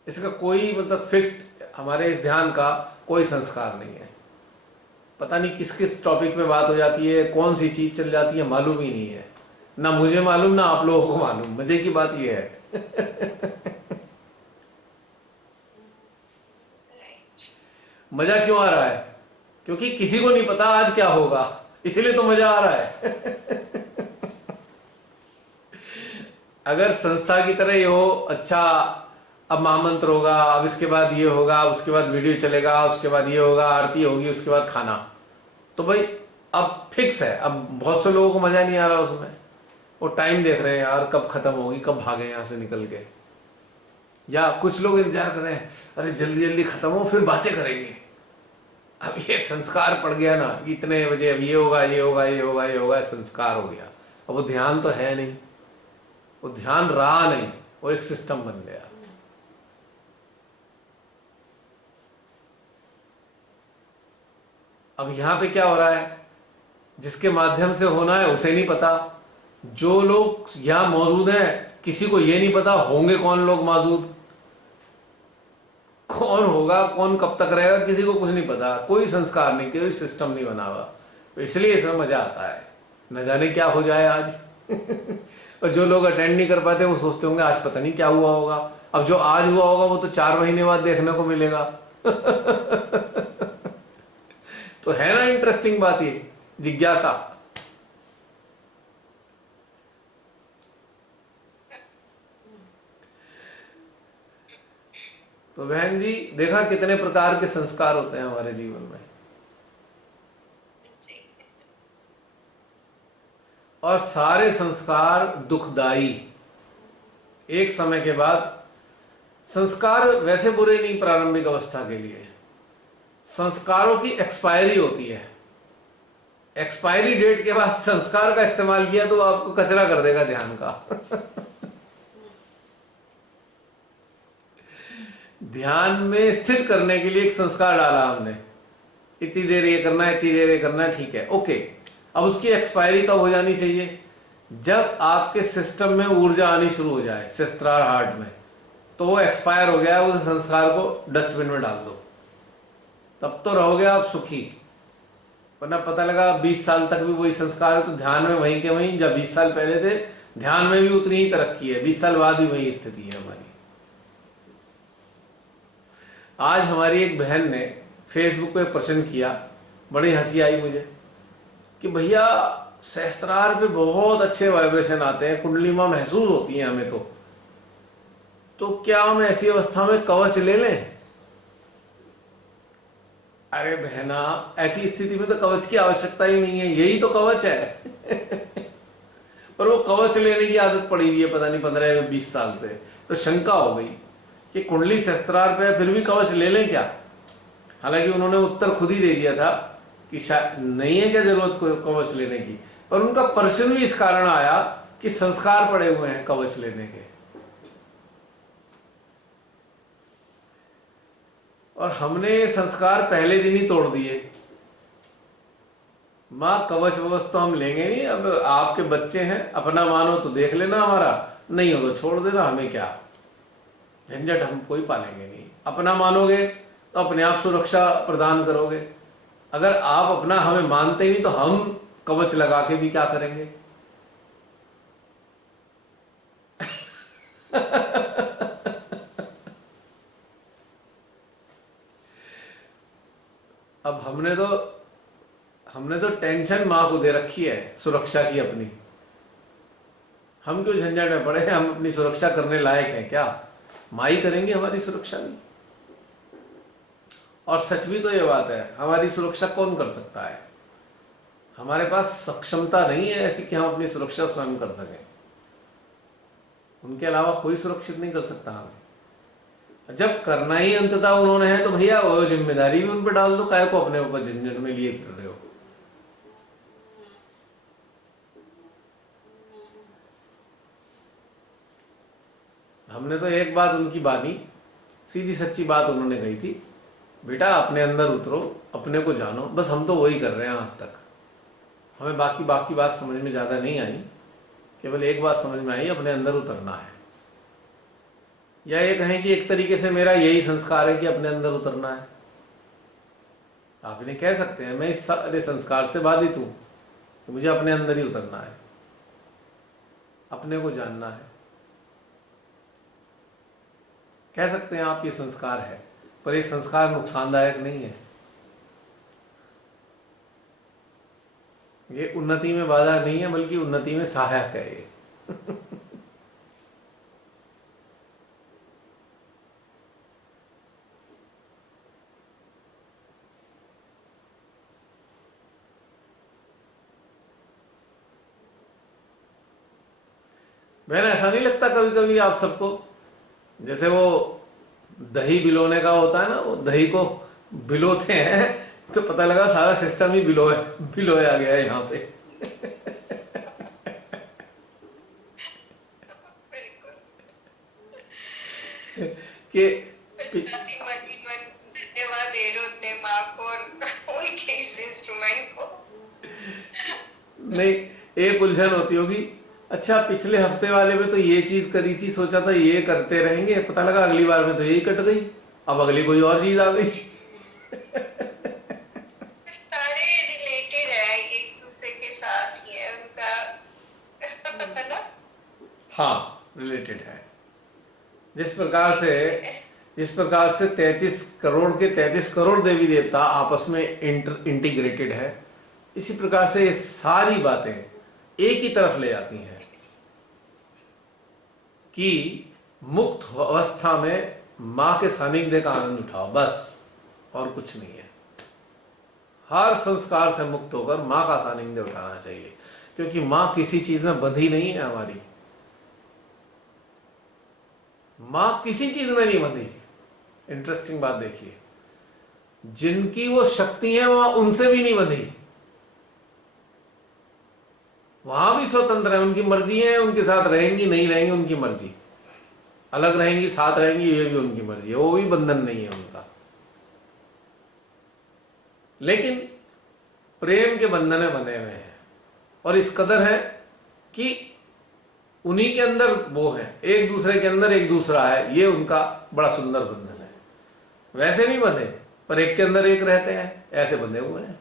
इसका कोई मतलब फिक्ट, हमारे इस ध्यान का कोई संस्कार नहीं है। पता नहीं किस किस टॉपिक पे बात हो जाती है, कौन सी चीज चल जाती है, मालूम ही नहीं है, ना मुझे मालूम ना आप लोगों को मालूम। मजे की बात यह है मजा क्यों आ रहा है, क्योंकि किसी को नहीं पता आज क्या होगा, इसलिए तो मजा आ रहा है अगर संस्था की तरह ये हो, अच्छा अब महामंत्र होगा, अब इसके बाद ये होगा, उसके बाद वीडियो चलेगा, उसके बाद ये होगा, आरती होगी, उसके बाद खाना, तो भाई अब फिक्स है। अब बहुत से लोगों को मजा नहीं आ रहा उसमें, वो टाइम देख रहे हैं यार कब खत्म होगी, कब भागे यहां से निकल के, या कुछ लोग इंतजार कर रहे हैं अरे जल्दी जल्दी खत्म हो फिर बातें करेंगे। अब ये संस्कार पड़ गया ना, इतने बजे अब ये होगा, ये होगा, ये होगा, ये होगा, संस्कार हो गया। अब वो ध्यान तो है नहीं, वो ध्यान रहा नहीं, वो एक सिस्टम बन गया। अब यहां पे क्या हो रहा है, जिसके माध्यम से होना है उसे नहीं पता, जो लोग यहां मौजूद हैं किसी को ये नहीं पता होंगे कौन लोग मौजूद, कौन होगा, कौन कब तक रहेगा, किसी को कुछ नहीं पता, कोई संस्कार नहीं, कोई सिस्टम नहीं बना हुआ, तो इसलिए इसमें मजा आता है। न जाने क्या हो जाए आज और जो लोग अटेंड नहीं कर पाते वो सोचते होंगे आज पता नहीं क्या हुआ होगा। अब जो आज हुआ होगा वो तो 4 महीने बाद देखने को मिलेगा तो है ना इंटरेस्टिंग बात ये, जिज्ञासा। तो बहन जी देखा कितने प्रकार के संस्कार होते हैं हमारे जीवन में, और सारे संस्कार दुखदाई। एक समय के बाद संस्कार वैसे बुरे नहीं प्रारंभिक अवस्था के लिए, संस्कारों की एक्सपायरी होती है, एक्सपायरी डेट के बाद संस्कार का इस्तेमाल किया तो आपको कचरा कर देगा ध्यान का ध्यान में स्थिर करने के लिए एक संस्कार डाला हमने, इतनी देर ये करना है, इतनी देर ये करना है, ठीक है, ओके। अब उसकी एक्सपायरी कब हो जानी चाहिए, जब आपके सिस्टम में ऊर्जा आनी शुरू हो जाए, शस्त्रार हार्ट में, तो वो एक्सपायर हो गया, उस संस्कार को डस्टबिन में डाल दो, तब तो रहोगे आप सुखी। वरना पता लगा 20 साल तक भी वही संस्कार है, तो ध्यान में वहीं के वहीं, जब 20 साल पहले थे ध्यान में भी उतनी ही तरक्की है, 20 साल बाद भी वही स्थिति है हमारी। आज हमारी एक बहन ने फेसबुक पे प्रश्न किया, बड़ी हंसी आई मुझे, कि भैया सहस्त्रार पे बहुत अच्छे वाइब्रेशन आते हैं, कुंडलिमा महसूस होती है हमें, तो क्या हम ऐसी अवस्था में कवच ले लें। अरे बहना, ऐसी स्थिति में तो कवच की आवश्यकता ही नहीं है, यही तो कवच है पर वो कवच लेने की आदत पड़ी हुई है, पता नहीं 15 या 20 साल से, तो शंका हो गई कि कुंडली शस्त्रार पे फिर भी कवच ले लें क्या। हालांकि उन्होंने उत्तर खुद ही दे दिया था कि शायद नहीं है क्या जरूरत कवच लेने की, पर उनका प्रश्न भी इस कारण आया कि संस्कार पड़े हुए हैं कवच लेने के। और हमने संस्कार पहले दिन ही तोड़ दिए। माँ कवच ववच तो हम लेंगे नहीं, अब आपके बच्चे हैं, अपना मानो तो देख लेना, हमारा नहीं हो तो छोड़ देना, हमें क्या झंझट, हम कोई पालेंगे नहीं। अपना मानोगे तो अपने आप सुरक्षा प्रदान करोगे, अगर आप अपना हमें मानते ही नहीं तो हम कवच लगा के भी क्या करेंगे। अब हमने तो टेंशन माँ को दे रखी है सुरक्षा की अपनी, हम क्यों झंझट में पड़े हैं, हम अपनी सुरक्षा करने लायक हैं क्या, माँ ही करेंगी हमारी सुरक्षा भी। और सच भी तो ये बात है, हमारी सुरक्षा कौन कर सकता है, हमारे पास सक्षमता नहीं है ऐसी कि हम अपनी सुरक्षा स्वयं कर सकें, उनके अलावा कोई सुरक्षित नहीं कर सकता हमें। जब करना ही अंततः उन्होंने है तो भैया वो जिम्मेदारी भी उन पर डाल दो, काहे को अपने ऊपर झंझट में लिए फिर रहे हो। हमने तो एक बात उनकी बानी, सीधी सच्ची बात उन्होंने कही थी, बेटा अपने अंदर उतरो, अपने को जानो, बस हम तो वही कर रहे हैं आज तक। हमें बाकी बात समझ में ज़्यादा नहीं आई, केवल एक बात समझ में आई, अपने अंदर उतरना है। या ये कहें कि एक तरीके से मेरा यही संस्कार है कि अपने अंदर उतरना है। आप इन्हें कह सकते हैं मैं इस सारे संस्कार से बाधित हूँ कि मुझे अपने अंदर ही उतरना है, अपने को जानना है। कह सकते हैं आप ये संस्कार है, पर ये संस्कार नुकसानदायक नहीं है, ये उन्नति में बाधा नहीं है, बल्कि उन्नति में सहायक है ये। बहन ऐसा नहीं लगता कभी कभी आप सबको, जैसे वो दही बिलोने का होता है ना, वो दही को बिलोते हैं तो पता लगा सारा सिस्टम ही बिलोया गया है यहाँ पे। बिल्कुल। कि धन्यवाद एरोने माँ को और उनके इस इंस्ट्रूमेंट को। नहीं, एक उलझन होती होगी, अच्छा पिछले हफ्ते वाले में तो ये चीज करी थी, सोचा था ये करते रहेंगे, पता लगा अगली बार में तो यही कट गई, अब अगली कोई और चीज आ गई। सारे रिलेटेड है, एक दूसरे के साथ ही है उनका, है ना? हाँ रिलेटेड है। जिस प्रकार से 33 करोड़ के 33 करोड़ देवी देवता आपस में इंटीग्रेटेड है, इसी प्रकार से ये सारी बातें एक ही तरफ ले जाती हैं कि मुक्त अवस्था में मां के सानिध्य का आनंद उठाओ, बस और कुछ नहीं है। हर संस्कार से मुक्त होकर मां का सानिध्य उठाना चाहिए, क्योंकि मां किसी चीज में बंधी नहीं है हमारी, मां किसी चीज में नहीं बंधी। इंटरेस्टिंग बात देखिए, जिनकी वो शक्ति है वहां उनसे भी नहीं बंधी, वहां भी स्वतंत्र है, उनकी मर्जी है, उनके साथ रहेंगी नहीं रहेंगी उनकी मर्जी, अलग रहेंगी साथ रहेंगी ये भी उनकी मर्जी है, वो भी बंधन नहीं है उनका। लेकिन प्रेम के बंधन में बंधे हुए हैं, और इस कदर है कि उन्हीं के अंदर वो है, एक दूसरे के अंदर एक दूसरा है, ये उनका बड़ा सुंदर बंधन है। वैसे नहीं बंधे, पर एक के अंदर एक रहते हैं, ऐसे बंधे हुए हैं।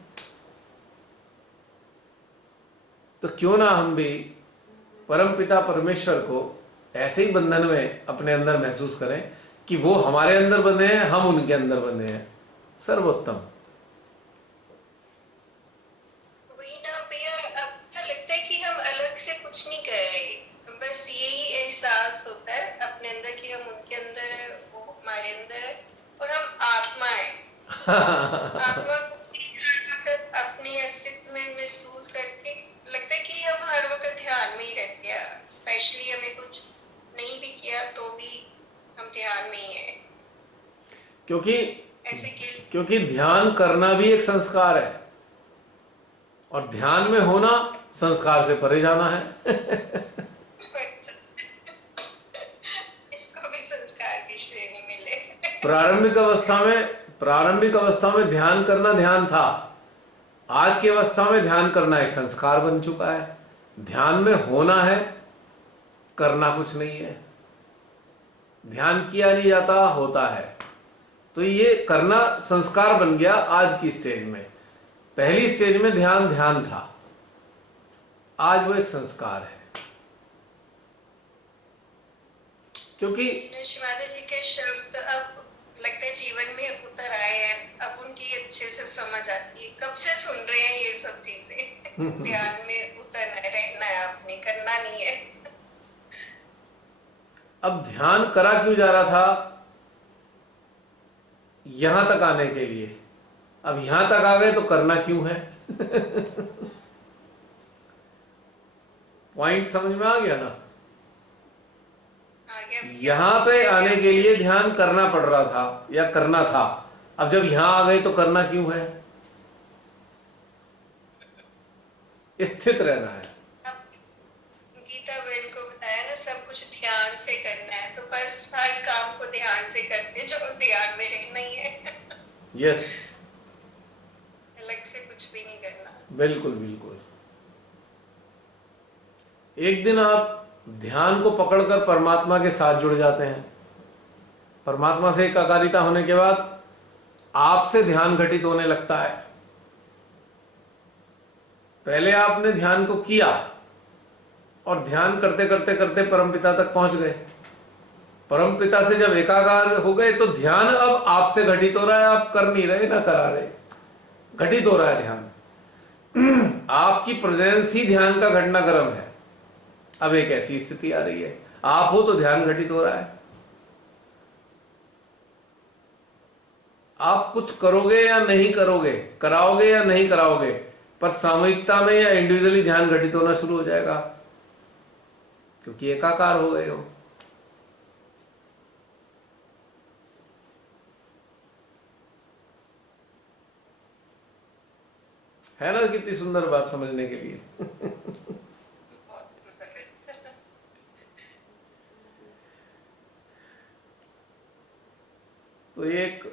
तो क्यों ना हम भी परमपिता परमेश्वर को ऐसे ही बंधन में अपने अंदर महसूस करें कि वो हमारे अंदर बंधे हैं, हम उनके अंदर बंधे हैं। सर्वोत्तम। वही ना भैया, अब क्या लगता है कि हम अलग से कुछ नहीं कर रहे, बस यही एहसास होता है अपने अंदर कि हम उनके अंदर है, वो हमारे अंदर है, और हम आत्मा है। आत्मा को हर वक्त अपने अस्तित्व में महसूस करके लगता है कि हम हर वक्त ध्यान में ही रहते हैं, स्पेशली हमें कुछ नहीं भी किया तो भी हम ध्यान में ही है। क्योंकि ऐसे कि क्योंकि ध्यान करना भी एक संस्कार है, और ध्यान में होना संस्कार से परे जाना है। इसको भी संस्कार की श्रेणी में ले। प्रारंभिक अवस्था में ध्यान करना ध्यान था, आज की अवस्था में ध्यान करना एक संस्कार बन चुका है। ध्यान में होना है, करना कुछ नहीं है। ध्यान किया नहीं जाता, होता है। तो ये करना संस्कार बन गया आज की स्टेज में। पहली स्टेज में ध्यान ध्यान था, आज वो एक संस्कार है। क्योंकि शिवादा जी के शब्द अब लगता है जीवन में उतर आए हैं, अब उनकी अच्छे से समझ आती है। कब से सुन रहे हैं ये सब चीजें। ध्यान में उतरना है, रहना है, आपने करना नहीं है। अब ध्यान करा क्यों जा रहा था? यहां तक आने के लिए। अब यहां तक आ गए तो करना क्यों है? पॉइंट समझ में आ गया ना? यहां पे आने के लिए ध्यान करना पड़ रहा था या करना था। अब जब यहां आ गए तो करना क्यों है? स्थित रहना है। गीता बहन को बताया ना, सब कुछ ध्यान से करना है, तो बस हर काम को ध्यान से करते जो ध्यान में रहना ही है। यस, अलग से कुछ भी नहीं करना। बिल्कुल बिल्कुल। एक दिन आप ध्यान को पकड़कर परमात्मा के साथ जुड़ जाते हैं। परमात्मा से एकाकारिता होने के बाद आपसे ध्यान घटित होने लगता है। पहले आपने ध्यान को किया और ध्यान करते करते करते परमपिता तक पहुंच गए। परमपिता से जब एकाकार हो गए तो ध्यान अब आपसे घटित हो रहा है। आप कर नहीं रहे, ना करा रहे, घटित हो रहा है ध्यान। आपकी प्रेजेंस ही ध्यान का घटनाक्रम है। अब एक ऐसी स्थिति आ रही है, आप हो तो ध्यान घटित हो रहा है। आप कुछ करोगे या नहीं करोगे, कराओगे या नहीं कराओगे, पर सामूहिकता में या इंडिविजुअली ध्यान घटित होना शुरू हो जाएगा, क्योंकि एकाकार हो गए हो। है ना कितनी सुंदर बात समझने के लिए। तो एक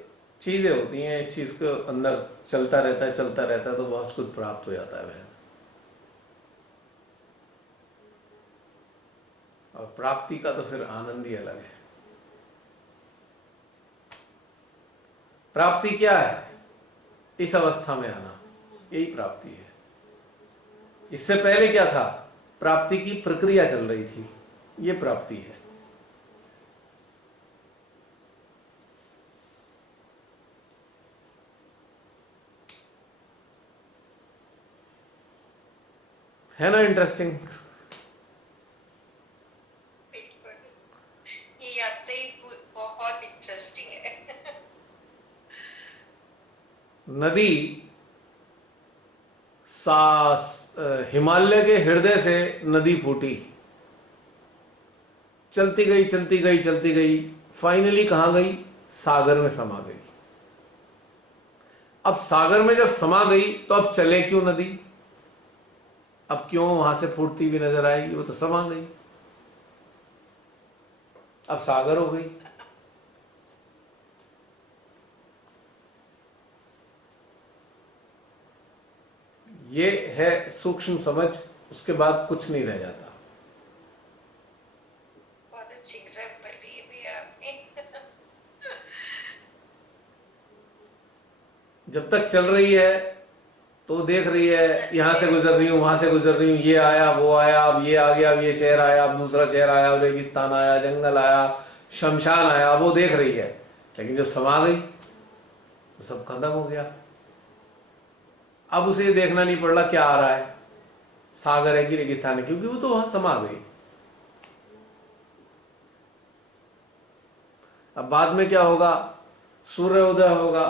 चीजें होती हैं, इस चीज के अंदर चलता रहता है तो बहुत कुछ प्राप्त हो जाता है बहन। और प्राप्ति का तो फिर आनंद ही अलग है। प्राप्ति क्या है? इस अवस्था में आना, यही प्राप्ति है। इससे पहले क्या था? प्राप्ति की प्रक्रिया चल रही थी, ये प्राप्ति है। है ना इंटरेस्टिंग? ये यात्रा ही बहुत इंटरेस्टिंग है। नदी हिमालय के हृदय से नदी फूटी, चलती गई चलती गई चलती गई, फाइनली कहां गई? सागर में समा गई। अब सागर में जब समा गई तो अब चले क्यों नदी? अब क्यों वहां से फूटती भी नजर आएगी? वो तो समा गई, अब सागर हो गई। ये है सूक्ष्म समझ, उसके बाद कुछ नहीं रह जाता। बहुत अच्छी एग्जाम्पल दी आपने। जब तक चल रही है तो देख रही है, यहां से गुजर रही हूं, वहां से गुजर रही हूं, ये आया वो आया, अब ये आ गया, अब ये शहर आया, अब दूसरा शहर आया, अब रेगिस्तान आया, जंगल आया, शमशान आया, वो देख रही है। लेकिन जब समा गई तो सब खत्म हो गया। अब उसे ये देखना नहीं पड़ रहा क्या आ रहा है, सागर है कि रेगिस्तान है, क्योंकि वो तो वहां समा गई। अब बाद में क्या होगा? सूर्योदय होगा,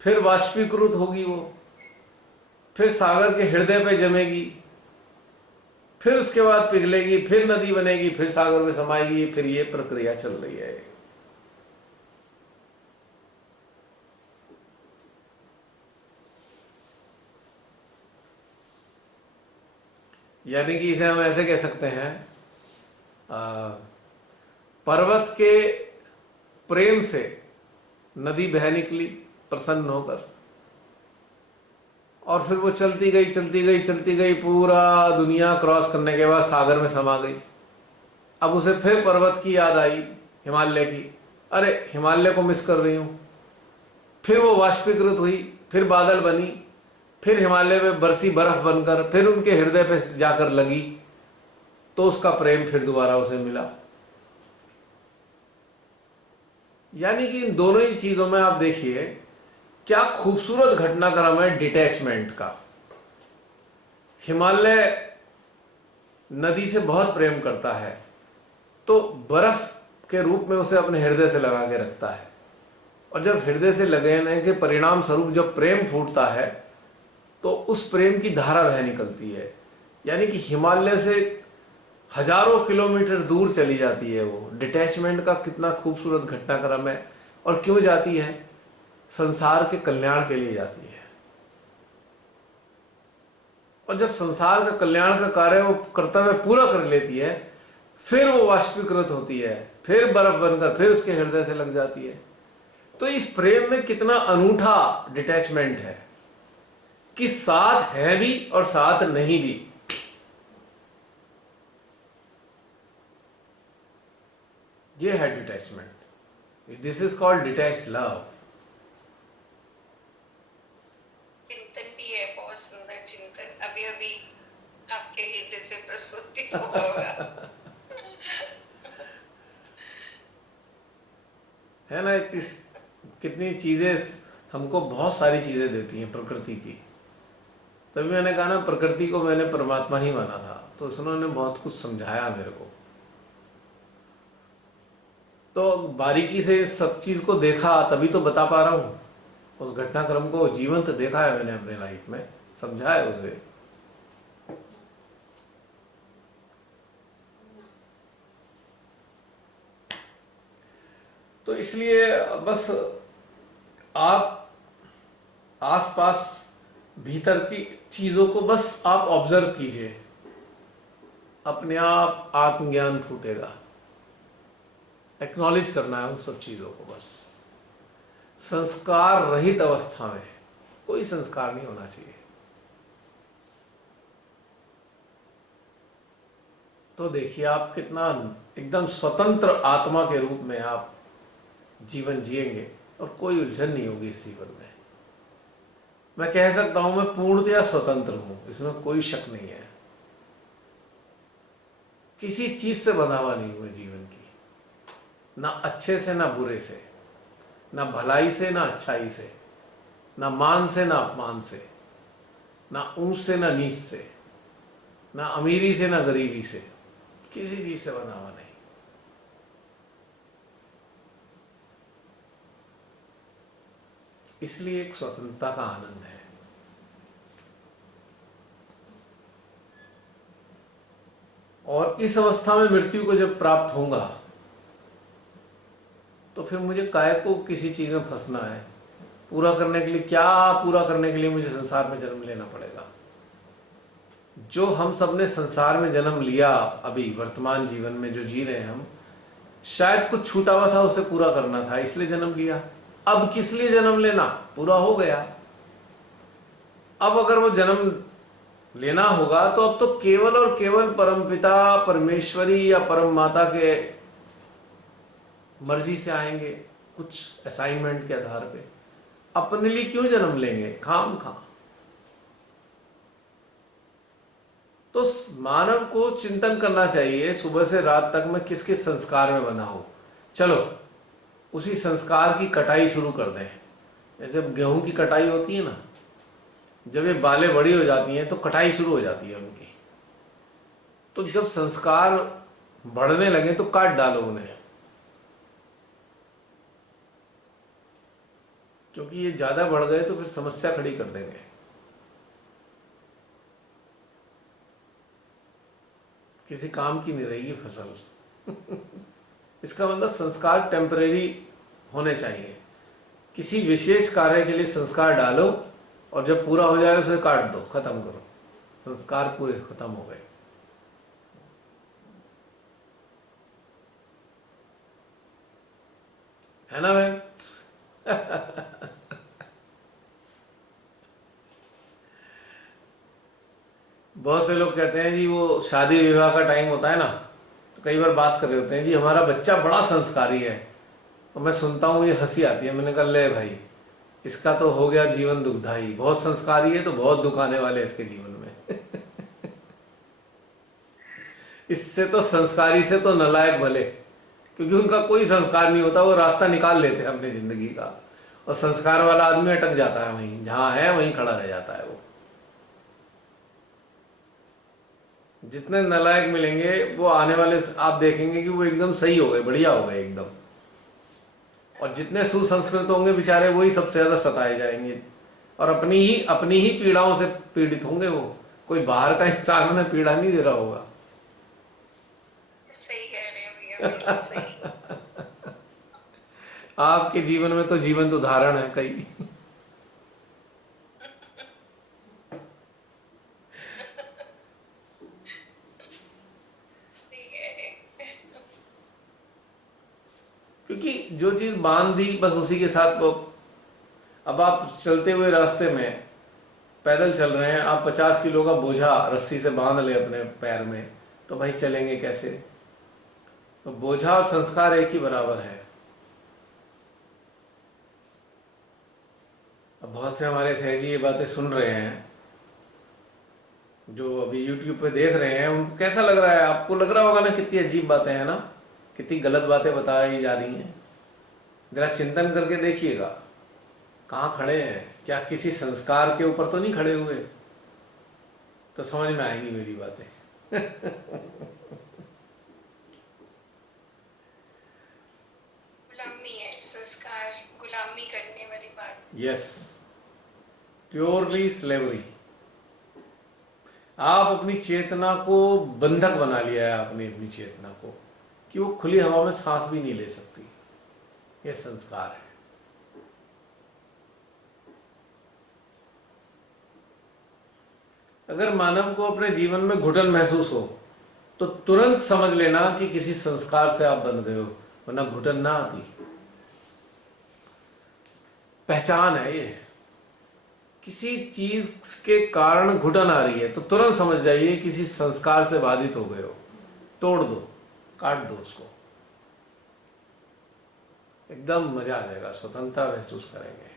फिर वाष्पीकृत होगी वो, फिर सागर के हृदय पे जमेगी, फिर उसके बाद पिघलेगी, फिर नदी बनेगी, फिर सागर में समाएगी, फिर ये प्रक्रिया चल रही है। यानी कि इसे हम ऐसे कह सकते हैं, पर्वत के प्रेम से नदी बह निकली प्रसन्न होकर, और फिर वो चलती गई चलती गई चलती गई, पूरा दुनिया क्रॉस करने के बाद सागर में समा गई। अब उसे फिर पर्वत की याद आई, हिमालय की, अरे हिमालय को मिस कर रही हूँ। फिर वो वाष्पीकृत हुई, फिर बादल बनी, फिर हिमालय में बरसी बर्फ बनकर फिर उनके हृदय पे जाकर लगी, तो उसका प्रेम फिर दोबारा उसे मिला। यानी कि इन दोनों ही चीजों में आप देखिए क्या खूबसूरत घटनाक्रम है डिटैचमेंट का। हिमालय नदी से बहुत प्रेम करता है, तो बर्फ के रूप में उसे अपने हृदय से लगा के रखता है, और जब हृदय से लगने के परिणाम स्वरूप जब प्रेम फूटता है तो उस प्रेम की धारा बह निकलती है। यानी कि हिमालय से हजारों किलोमीटर दूर चली जाती है वो। डिटैचमेंट का कितना खूबसूरत घटनाक्रम है। और क्यों जाती है? संसार के कल्याण के लिए जाती है। और जब संसार का कल्याण का कार्य वो कर्तव्य पूरा कर लेती है, फिर वो वाष्पीकृत होती है, फिर बर्फ बनकर फिर उसके हृदय से लग जाती है। तो इस प्रेम में कितना अनूठा डिटैचमेंट है कि साथ है भी और साथ नहीं भी। ये है detachment. This is called detached love. चिंतन भी है, बहुत सुंदर चिंतन अभी अभी आपके हृदय से प्रस्तुत होगा। है ना? कितनी चीजें हमको बहुत सारी चीजें देती हैं प्रकृति की। तभी मैंने कहा ना, प्रकृति को मैंने परमात्मा ही माना था, तो उन्होंने बहुत कुछ समझाया मेरे को। तो बारीकी से सब चीज को देखा, तभी तो बता पा रहा हूं। उस घटनाक्रम को जीवंत देखा है मैंने अपने लाइफ में, समझा है उसे। तो इसलिए बस आप आसपास भीतर की चीजों को बस आप ऑब्जर्व कीजिए, अपने आप आत्मज्ञान फूटेगा। एक्नॉलेज करना है उन सब चीजों को। बस संस्कार रहित अवस्था में कोई संस्कार नहीं होना चाहिए। तो देखिए आप कितना एकदम स्वतंत्र आत्मा के रूप में आप जीवन जिएंगे, और कोई उलझन नहीं होगी इस जीवन में। मैं कह सकता हूं मैं पूर्णतया स्वतंत्र हूं, इसमें कोई शक नहीं है। किसी चीज से बंधा हुआ नहीं हुआ जीवन की, ना अच्छे से ना बुरे से, ना भलाई से ना अच्छाई से, ना मान से ना अपमान से, ना ऊंच से ना नीच से, ना अमीरी से ना गरीबी से, किसी चीज से बंधा हुआ नहीं। इसलिए एक स्वतंत्रता का आनंद है। और इस अवस्था में मृत्यु को जब प्राप्त होगा, तो फिर मुझे काय को किसी चीज में फंसना है? पूरा करने के लिए क्या, पूरा करने के लिए मुझे संसार में जन्म लेना पड़ेगा? जो हम सब ने संसार में जन्म लिया, अभी वर्तमान जीवन में जो जी रहे हैं हम, शायद कुछ छूटा हुआ था, उसे पूरा करना था, इसलिए जन्म लिया। अब किस लिए जन्म लेना? पूरा हो गया। अब अगर वो जन्म लेना होगा तो अब तो केवल और केवल परमपिता परमेश्वरी या परम माता के मर्जी से आएंगे, कुछ असाइनमेंट के आधार पे। अपने लिए क्यों जन्म लेंगे खाम खा? तो मानव को चिंतन करना चाहिए सुबह से रात तक मैं किस किस संस्कार में बना हूं। चलो उसी संस्कार की कटाई शुरू कर दें। जैसे गेहूं की कटाई होती है ना, जब ये बालें बड़ी हो जाती हैं तो कटाई शुरू हो जाती है उनकी। तो जब संस्कार बढ़ने लगे तो काट डालो उन्हें, क्योंकि ये ज्यादा बढ़ गए तो फिर समस्या खड़ी कर देंगे। किसी काम की नहीं रहेगी फसल। इसका मतलब संस्कार टेम्परेरी होने चाहिए। किसी विशेष कार्य के लिए संस्कार डालो और जब पूरा हो जाए उसे काट दो, खत्म करो, संस्कार पूरे खत्म हो गए। है ना मैम? बहुत से लोग कहते हैं जी, वो शादी विवाह का टाइम होता है ना, तो कई बार बात कर रहे होते हैं जी हमारा बच्चा बड़ा संस्कारी है, तो मैं सुनता हूँ ये हंसी आती है। मैंने कहा ले भाई, इसका तो हो गया जीवन दुखदाई। बहुत संस्कारी है तो बहुत दुख आने वाले इसके जीवन में। इससे तो संस्कारी से तो नालायक भले, क्योंकि उनका कोई संस्कार नहीं होता, वो रास्ता निकाल लेते हैं अपनी जिंदगी का। और संस्कार वाला आदमी अटक जाता है, वहीं जहां है वहीं खड़ा रह जाता है वो। जितने नालायक मिलेंगे वो आने वाले आप देखेंगे कि वो एकदम सही हो गए, बढ़िया हो गए एकदम। और जितने सुसंस्कृत होंगे बेचारे, वही सबसे ज्यादा सताए जाएंगे और अपनी ही पीड़ाओं से पीड़ित होंगे वो। कोई बाहर का इंसान उन्हें पीड़ा नहीं दे रहा होगा। सही कह रहे हैं भैया, बिल्कुल सही। आपके जीवन में तो जीवंत उदाहरण है कई। सही कह रहे हैं। क्योंकि जो चीज बांध दी बस उसी के साथ वो। अब आप चलते हुए रास्ते में पैदल चल रहे हैं, आप 50 किलो का बोझा रस्सी से बांध ले अपने पैर में, तो भाई चलेंगे कैसे? तो बोझा और संस्कार एक ही बराबर है। अब बहुत से हमारे सहजी ये बातें सुन रहे हैं, जो अभी YouTube पे देख रहे हैं, उनको कैसा लग रहा है? आपको लग रहा होगा ना कितनी अजीब बातें हैं ना, कितनी गलत बातें बताई जा रही हैं। जरा चिंतन करके देखिएगा, कहाँ खड़े हैं? क्या किसी संस्कार के ऊपर तो नहीं खड़े हुए? तो समझ में आएंगी मेरी बातें। गुलामी है संस्कार, गुलामी करने वाली बात। Yes, purely slavery. आप अपनी चेतना को बंधक बना लिया है, आपने अपनी चेतना को, कि वो खुली हवा में सांस भी नहीं ले सकती। यह संस्कार है। अगर मानव को अपने जीवन में घुटन महसूस हो तो तुरंत समझ लेना कि किसी संस्कार से आप बंध गए हो, वरना घुटन ना आती। पहचान है ये। किसी चीज के कारण घुटन आ रही है तो तुरंत समझ जाइए किसी संस्कार से बाधित हो गए हो। तोड़ दो, काट दो उसको, एकदम मजा आ जाएगा, स्वतंत्रता महसूस करेंगे।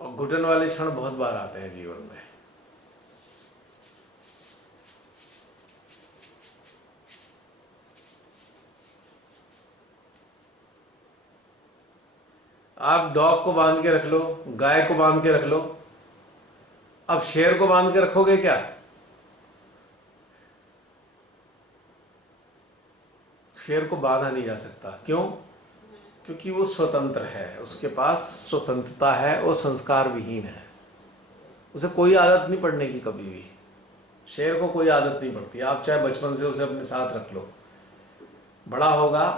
और घुटन वाले क्षण बहुत बार आते हैं जीवन में। आप डॉग को बांध के रख लो, गाय को बांध के रख लो, अब शेर को बांध के रखोगे क्या? शेर को बांधा नहीं जा सकता। क्यों? क्योंकि वो स्वतंत्र है, उसके पास स्वतंत्रता है, वो संस्कार विहीन है, उसे कोई आदत नहीं पड़ने की कभी भी। शेर को कोई आदत नहीं पड़ती। आप चाहे बचपन से उसे अपने साथ रख लो, बड़ा होगा,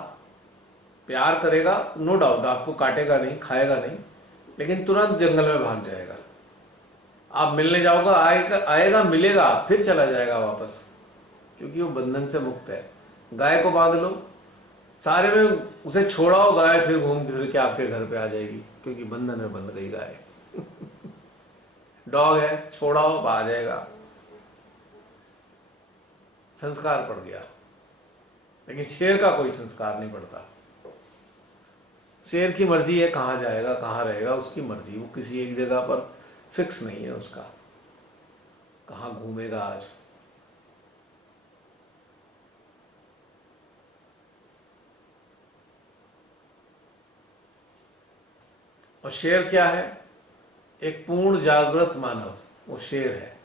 प्यार करेगा, नो डाउट, आपको काटेगा नहीं, खाएगा नहीं, लेकिन तुरंत जंगल में भाग जाएगा। आप मिलने जाओगे, आएगा मिलेगा, फिर चला जाएगा वापस, क्योंकि वो बंधन से मुक्त है। गाय को बांध लो, सारे में उसे छोड़ाओ, गाय फिर घूम फिर के आपके घर पे आ जाएगी, क्योंकि बंधन में बंध गई गाय। डॉग है, छोड़ाओ, आ जाएगा, संस्कार पड़ गया। लेकिन शेर का कोई संस्कार नहीं पड़ता। शेर की मर्जी है कहाँ जाएगा, कहाँ रहेगा, उसकी मर्जी। वो किसी एक जगह पर फिक्स नहीं है उसका, कहाँ घूमेगा आज। और शेर क्या है? एक पूर्ण जागृत मानव, वो शेर है।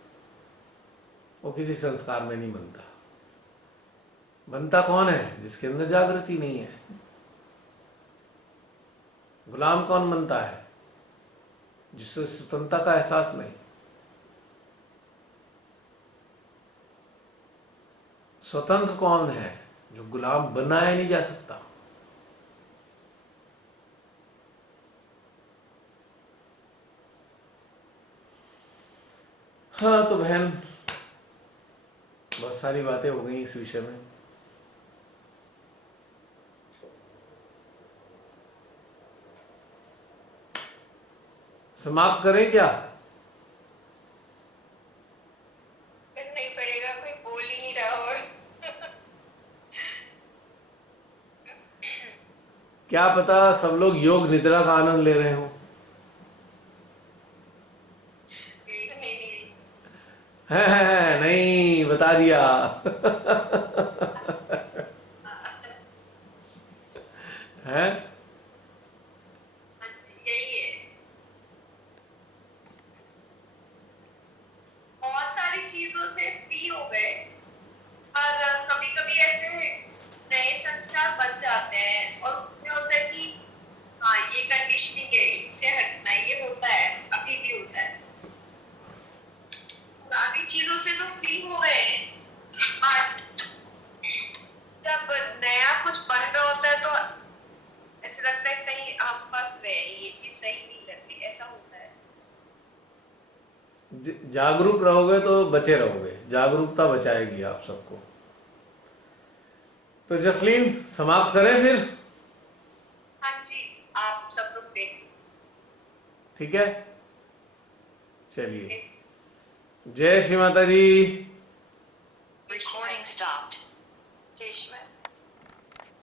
वो किसी संस्कार में नहीं बनता। बनता कौन है? जिसके अंदर जागृति नहीं है। गुलाम कौन बनता है? जिससे स्वतंत्रता का एहसास नहीं। स्वतंत्र कौन है? जो गुलाम बनाया नहीं जा सकता। हाँ तो बहन, बहुत सारी बातें हो गई इस विषय में। समाप्त करें क्या? करना ही पड़ेगा, कोई बोल ही नहीं रहा। और क्या पता सब लोग योग निद्रा का आनंद ले रहे हो। नहीं नहीं, है नहीं, बता दिया। है। यही है। बहुत सारी चीजों से फ्री हो गए, और कभी कभी ऐसे नए संस्कार बन जाते हैं और उसमें होता है कि हाँ ये कंडीशनिंग है, इनसे हटना, ये होता है, अभी भी होता है। पुरानी चीजों से तो फ्री हो गए हैं, बट जब नया कुछ बन रहा होता है तो ऐसे लगता है कहीं आप फंस रहे हैं, ये चीज सही नहीं लग रही, ऐसा होता है। जागरूक रहोगे तो बचे रहोगे, जागरूकता बचाएगी आप सबको। तो जसलीन, समाप्त करें फिर? हाँ जी, आप सब लोग देख ठीक है, चलिए। जय श्री माता जी। लो।